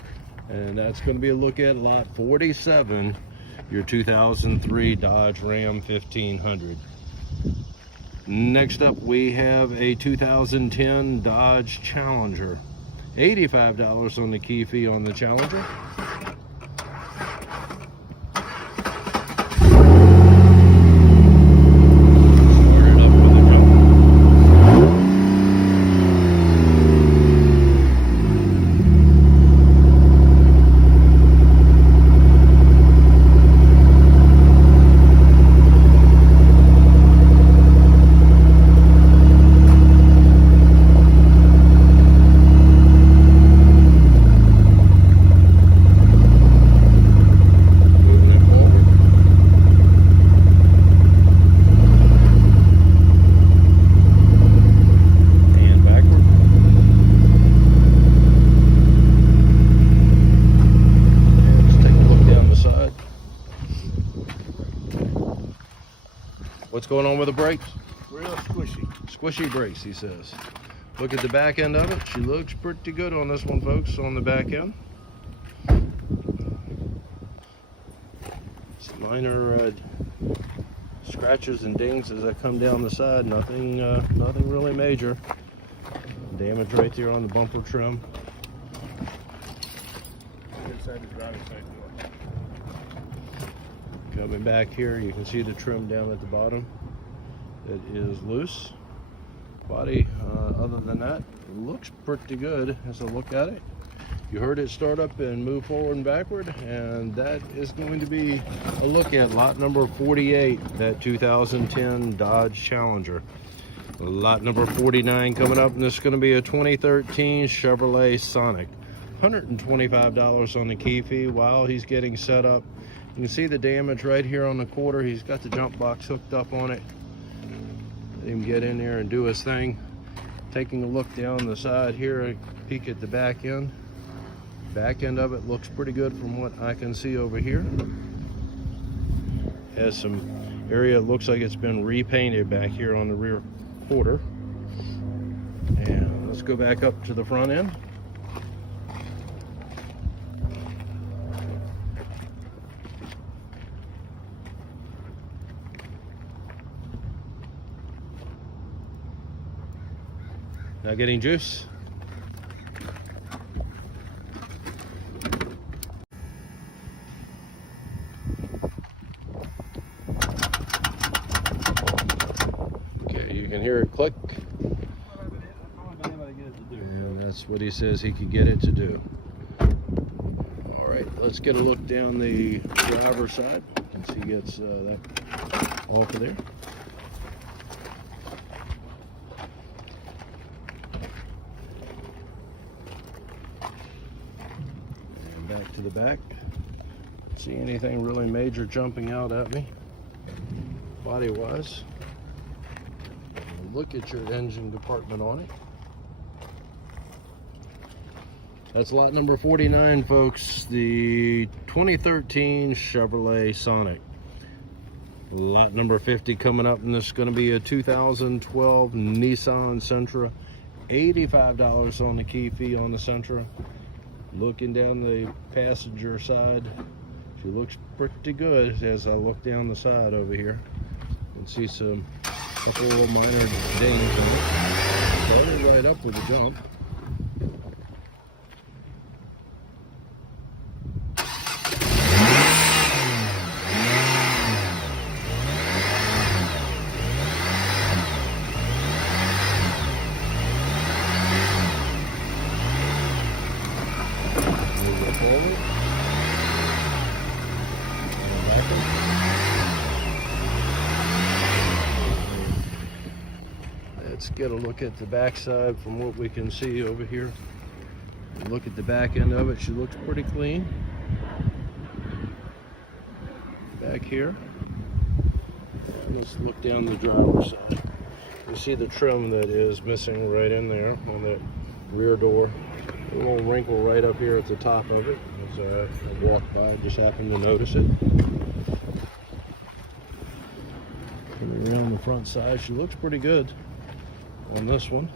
And that's going to be a look at lot 47, your 2003 Dodge Ram 1500. Next up, we have a 2010 Dodge Challenger. $85 on the key fee on the Challenger. What's going on with the brakes? Real squishy. Squishy brakes, he says. Look at the back end of it. She looks pretty good on this one, folks, on the back end. Some minor scratches and dings as I come down the side. Nothing really major. Damage right there on the bumper trim. Inside the driver's side door. Coming back here, you can see the trim down at the bottom. It is loose. Body, other than that, looks pretty good as I look at it. You heard it start up and move forward and backward, and that is going to be a look at lot number 48, that 2010 Dodge Challenger. Lot number 49 coming up, and this is going to be a 2013 Chevrolet Sonic. $125 on the key fee while he's getting set up. You can see the damage right here on the quarter. He's got the jump box hooked up on it. Let him get in there and do his thing. Taking a look down the side here, a peek at the back end. Back end of it looks pretty good from what I can see over here. Has some area, it looks like it's been repainted back here on the rear quarter. And let's go back up to the front end. Not getting juice. Okay, you can hear it click. And that's what he says he could get it to do. All right, let's get a look down the driver's side. You can see he gets that off of there. Back to the back. Don't see anything really major jumping out at me body wise. Look at your engine department on it. That's lot number 49, folks, the 2013 Chevrolet Sonic. Lot number 50 coming up, and this is going to be a 2012 Nissan Sentra. $85 on the key fee on the Sentra. Looking down the passenger side, she looks pretty good as I look down the side over here. You can see some couple of minor dings on it. Started right up with a jump. Forward. And backward. Let's get a look at the back side from what we can see over here. Look at the back end of it. She looks pretty clean. Back here. And let's look down the driver's side. You see the trim that is missing right in there on that rear door. A little wrinkle right up here at the top of it. As I walked by, I just happened to notice it. Coming around the front side, she looks pretty good on this one.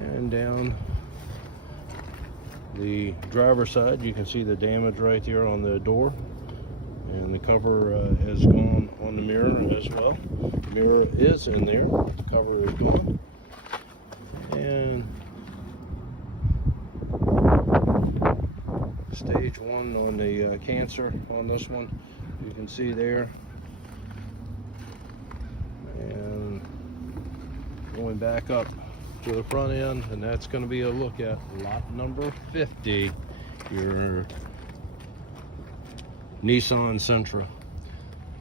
And down the driver's side, you can see the damage right there on the door. And the cover has gone on the mirror as well. The mirror is in there, the cover is gone. And stage 1 on the cancer on this one, you can see there. And going back up to the front end, and that's going to be a look at lot number 50, your Nissan Sentra.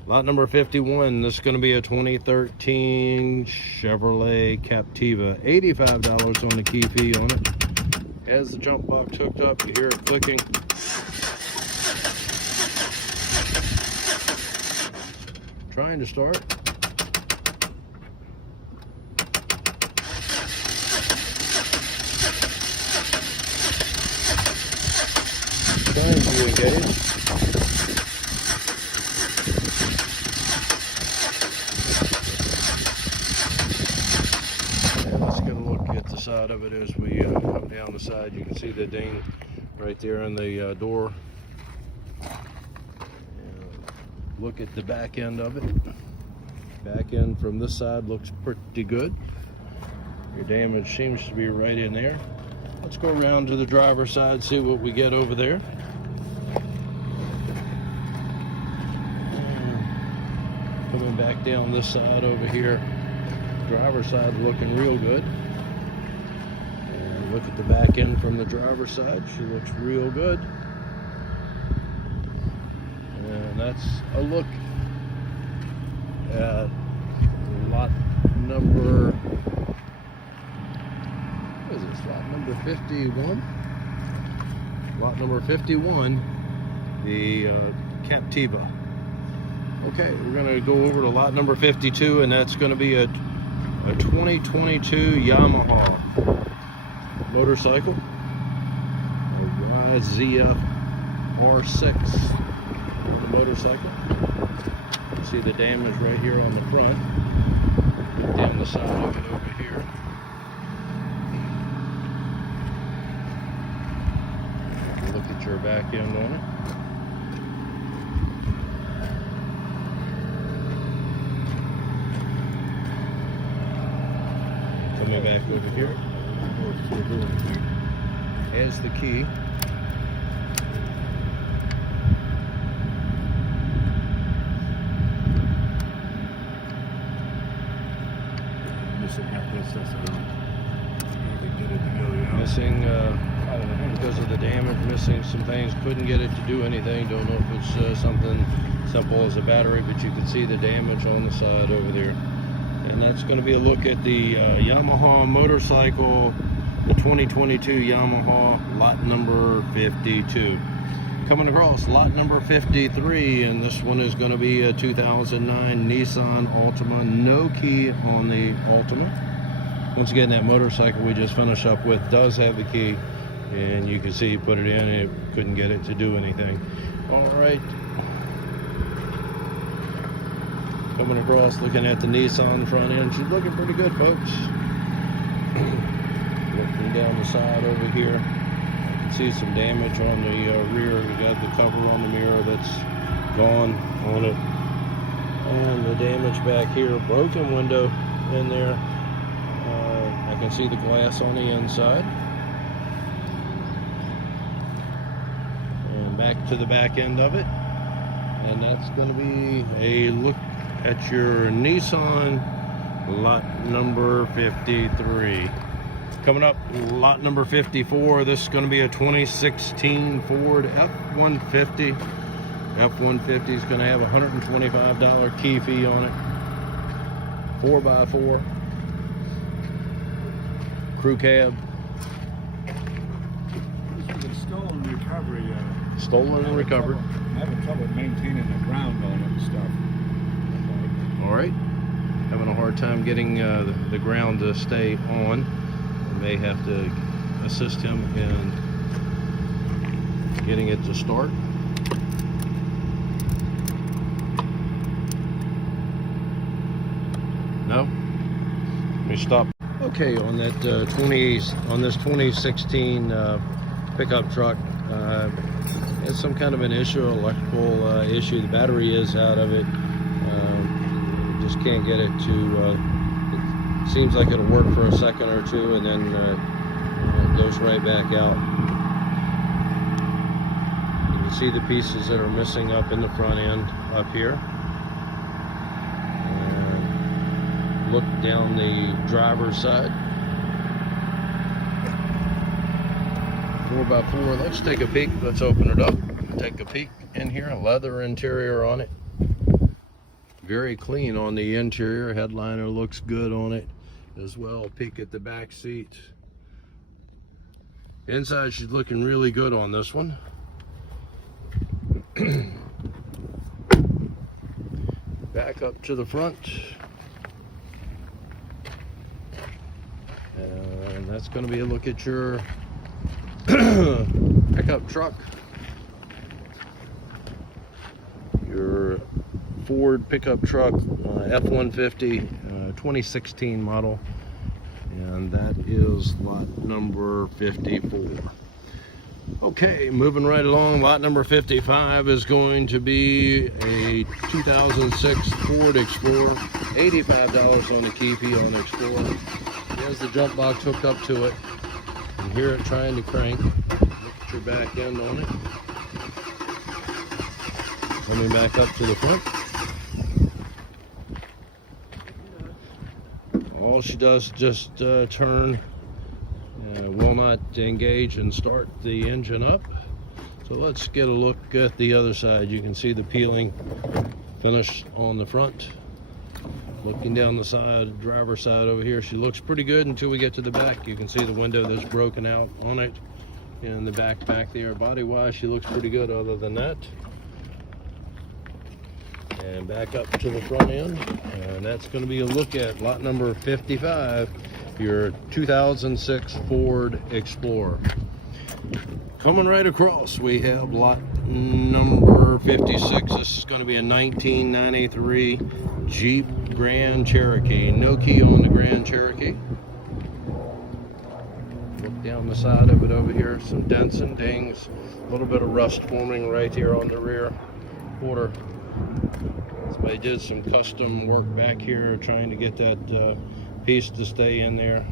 Lot number 51, this is going to be a 2013 Chevrolet Captiva. $85 on the key fee on it. As the jump box hooked up, you hear it clicking. Trying to start. Trying to engage. And let's get a look at the side of it as we come down the side. You can see the ding right there in the door. Look at the back end of it. Back end from this side looks pretty good. Your damage seems to be right in there. Let's go around to the driver's side, see what we get over there. Coming back down this side over here. Driver's side looking real good. And look at the back end from the driver's side. She looks real good. And that's a look at lot number, what is this, lot number 51? Lot number 51, the Captiva. Okay, we're going to go over to lot number 52, and that's going to be a 2022 Yamaha motorcycle, a YZF R6 on the motorcycle. You see the damage right here on the front, down the side of it over here. Look at your back end on it. Coming back over here. Has the key. Missing because of the damage, missing some things, couldn't get it to do anything. Don't know if it's something simple as a battery, but you can see the damage on the side over there. And that's going to be a look at the Yamaha motorcycle, the 2022 Yamaha, lot number 52. Coming across lot number 53, and this one is going to be a 2009 Nissan Altima, no key on the Altima. Once again, that motorcycle we just finished up with does have the key, and you can see you put it in and it couldn't get it to do anything. All right. Coming across, looking at the Nissan front end. She's looking pretty good, folks. Looking down the side over here, you can see some damage on the rear. We got the cover on the mirror that's gone on it. And the damage back here, broken window in there. I can see the glass on the inside. And back to the back end of it. And that's going to be a look at your Nissan lot number 53. Coming up, lot number 54. This is going to be a 2016 Ford F-150. F-150 is going to have a $125 key fee on it. 4x4. Crew cab. This was a stolen recovery. Stolen and recovered. I'm having trouble maintaining the ground on it and stuff. All right. Having a hard time getting the ground to stay on. I may have to assist him in getting it to start. No? Let me stop. Okay, on that on this 2016 pickup truck, it's some kind of an issue, electrical issue. The battery is out of it. Just can't get it to. It seems like it'll work for a second or two, and then it goes right back out. You can see the pieces that are missing up in the front end up here. Look down the driver's side. 4x4. Let's take a peek. Let's open it up. Take a peek in here. Leather interior on it. Very clean on the interior. Headliner looks good on it as well. Peek at the back seat. Inside, she's looking really good on this one. Back up to the front. And that's going to be a look at your pickup truck. Your Ford pickup truck, F-150, 2016 model. And that is lot number 54. Okay, moving right along, lot number 55 is going to be a 2006 Ford Explorer. $85 on the key fee on the Explorer. There's the jump box hooked up to it. You can hear it trying to crank. Look at your back end on it. Coming back up to the front. All she does is just turn. Will not engage and start the engine up. So let's get a look at the other side. You can see the peeling finish on the front. Looking down the side, driver's side over here, she looks pretty good until we get to the back. You can see the window that's broken out on it. And the back there, body wise, she looks pretty good other than that. And back up to the front end, and that's going to be a look at lot number 55, your 2006 Ford Explorer. Coming right across, we have lot number 56. This is going to be a 1993 Jeep Grand Cherokee. No key on the Grand Cherokee. Look down the side of it over here, some dents and dings, a little bit of rust forming right here on the rear quarter. Somebody did some custom work back here trying to get that piece to stay in there.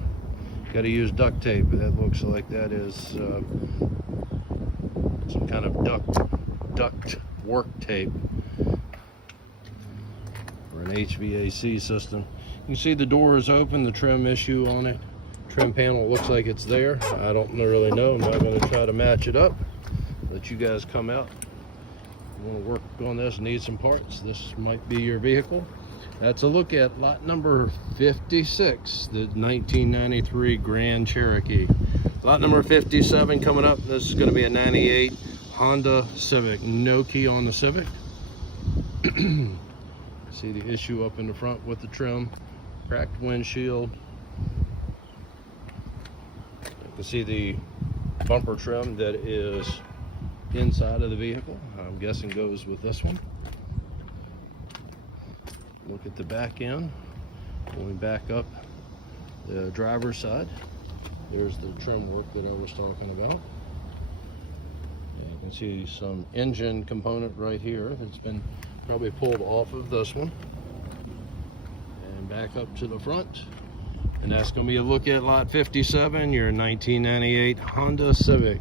Got to use duct tape, but that looks like that is some kind of duct work tape for an HVAC system. You can see the door is open, the trim issue on it. Trim panel looks like it's there. I don't really know. I'm not going to try to match it up. Let you guys come out. You want to work on this, need some parts, this might be your vehicle. That's a look at lot number 56, the 1993 Grand Cherokee. Lot number 57 coming up. This is going to be a 98 Honda Civic. No key on the Civic. See the issue up in the front with the trim, cracked windshield. You can see the bumper trim that is inside of the vehicle. I'm guessing goes with this one. Look at the back end. Going back up the driver's side, there's the trim work that I was talking about. And you can see some engine component right here that's been probably pulled off of this one. And back up to the front. And that's going to be a look at lot 57, your 1998 Honda Civic.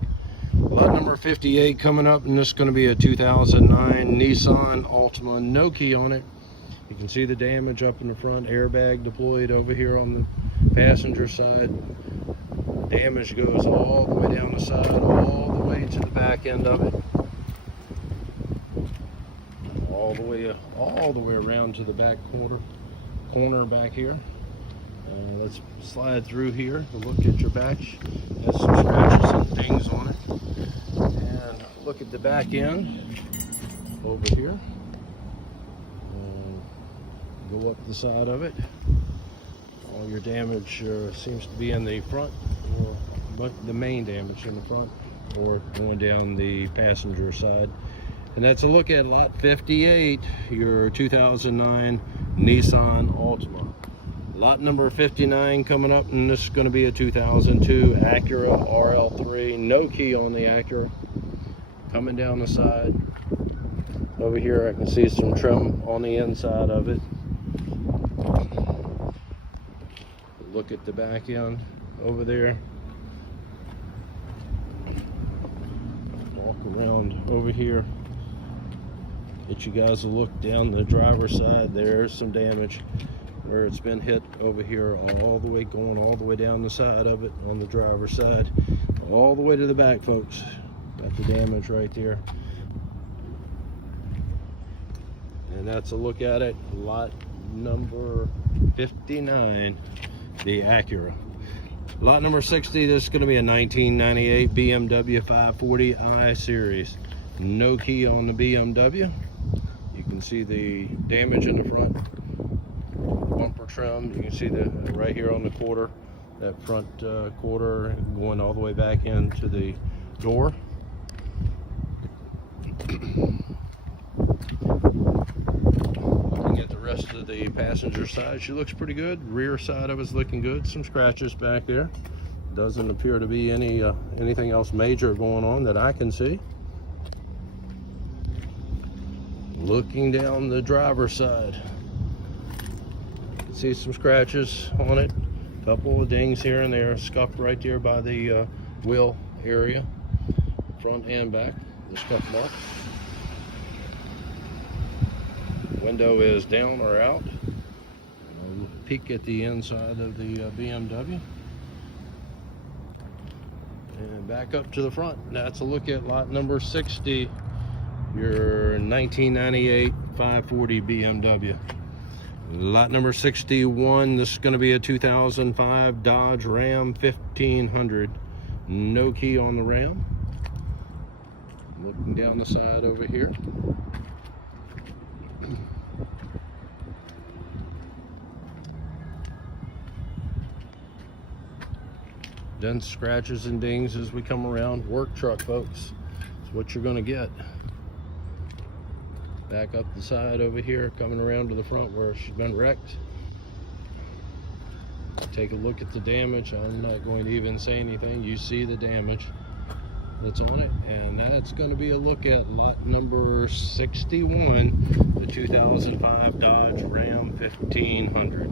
Lot number 58 coming up, and this is going to be a 2009 Nissan Altima. No key on it. You can see the damage up in the front, airbag deployed over here on the passenger side. Damage goes all the way down the side, all the way to the back end of it. All the way around to the back corner back here. Let's slide through here to look at your back. Has some scratches and things on it. And look at the back end over here. And go up the side of it. All your damage seems to be in the front, or the main damage in the front, or going down the passenger side. And that's a look at lot 58, your 2009 Nissan Altima. Lot number 59 coming up, and this is going to be a 2002 Acura RL3. No key on the Acura. Coming down the side. Over here I can see some trim on the inside of it. Look at the back end over there. Walk around over here. Get you guys a look down the driver's side. There's some damage where it's been hit over here, all the way going all the way down the side of it on the driver's side, all the way to the back, folks. Got the damage right there. And that's a look at it. Lot number 59, the Acura. Lot number 60, this is going to be a 1998 BMW 540i Series. No key on the BMW. You can see the damage in the front. Bumper trim. You can see the right here on the quarter, that front quarter going all the way back into the door. Looking at the rest of the passenger side, she looks pretty good. Rear side of it's looking good. Some scratches back there. Doesn't appear to be anything else major going on that I can see. Looking down the driver's side, see some scratches on it, a couple of dings here and there, scuffed right there by the wheel area, front and back, the scuff mark. Window is down or out. We'll peek at the inside of the BMW. And back up to the front. That's a look at lot number 60, your 1998 540 BMW. Lot number 61. This is going to be a 2005 Dodge Ram 1500. No key on the Ram. Looking down the side over here. Dents, scratches, and dings as we come around. Work truck, folks. That's what you're going to get. Back up the side over here, coming around to the front where she's been wrecked. Take a look at the damage. I'm not going to even say anything. You see the damage that's on it, and that's going to be a look at lot number 61, the 2005 Dodge Ram 1500.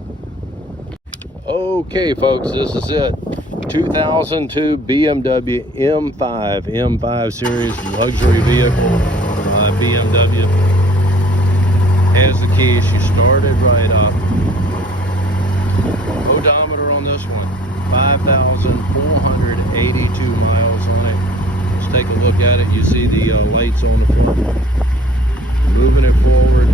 Okay, folks, this is it. 2002 BMW M5 series luxury vehicle. BMW has the key. She started right up. Odometer on this one, 5,482 miles on it. Let's take a look at it. You see the lights on the front. Moving it forward.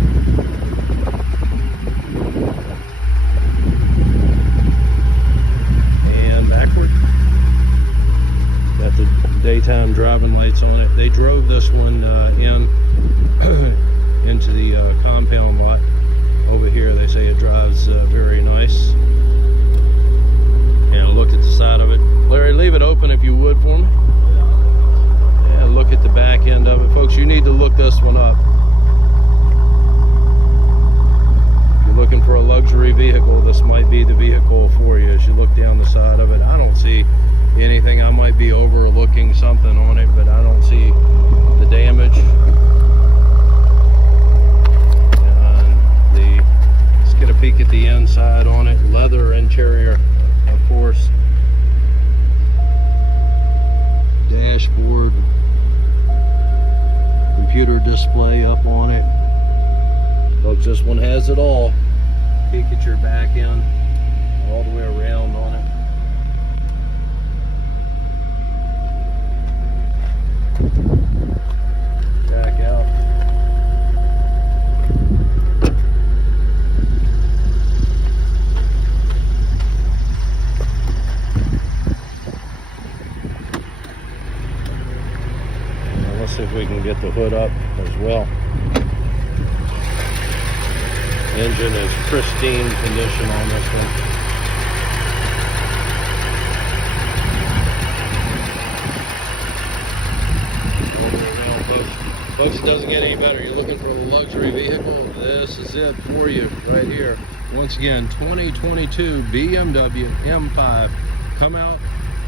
And backward. Got the daytime driving lights on it. They drove this one into the compound lot over here. They say it drives very nice. And look at the side of it. Larry, leave it open if you would for me. And look at the back end of it. Folks, you need to look this one up. If you're looking for a luxury vehicle, this might be the vehicle for you. As you look down the side of it, I don't see anything. I might be overlooking something on it, but I don't see the damage. Let's get a peek at the inside on it. Leather interior, of course. Dashboard, computer display up on it. Folks, this one has it all. Peek at your back end, all the way around on it. Back out. Now let's see if we can get the hood up as well. Engine is pristine condition on this one. Folks, it doesn't get any better. You're looking for a luxury vehicle, this is it for you right here. Once again, 2022 BMW M5. Come out,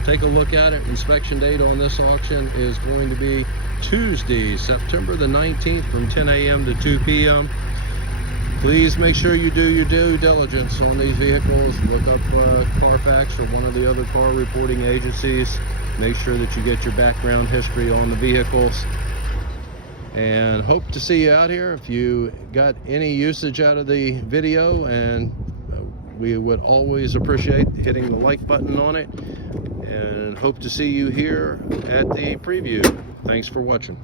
take a look at it. Inspection date on this auction is going to be Tuesday, September the 19th from 10 a.m. to 2 p.m. Please make sure you do your due diligence on these vehicles. Look up Carfax or one of the other car reporting agencies. Make sure that you get your background history on the vehicles. And hope to see you out here. If you got any usage out of the video, and we would always appreciate hitting the like button on it, and hope to see you here at the preview. Thanks for watching.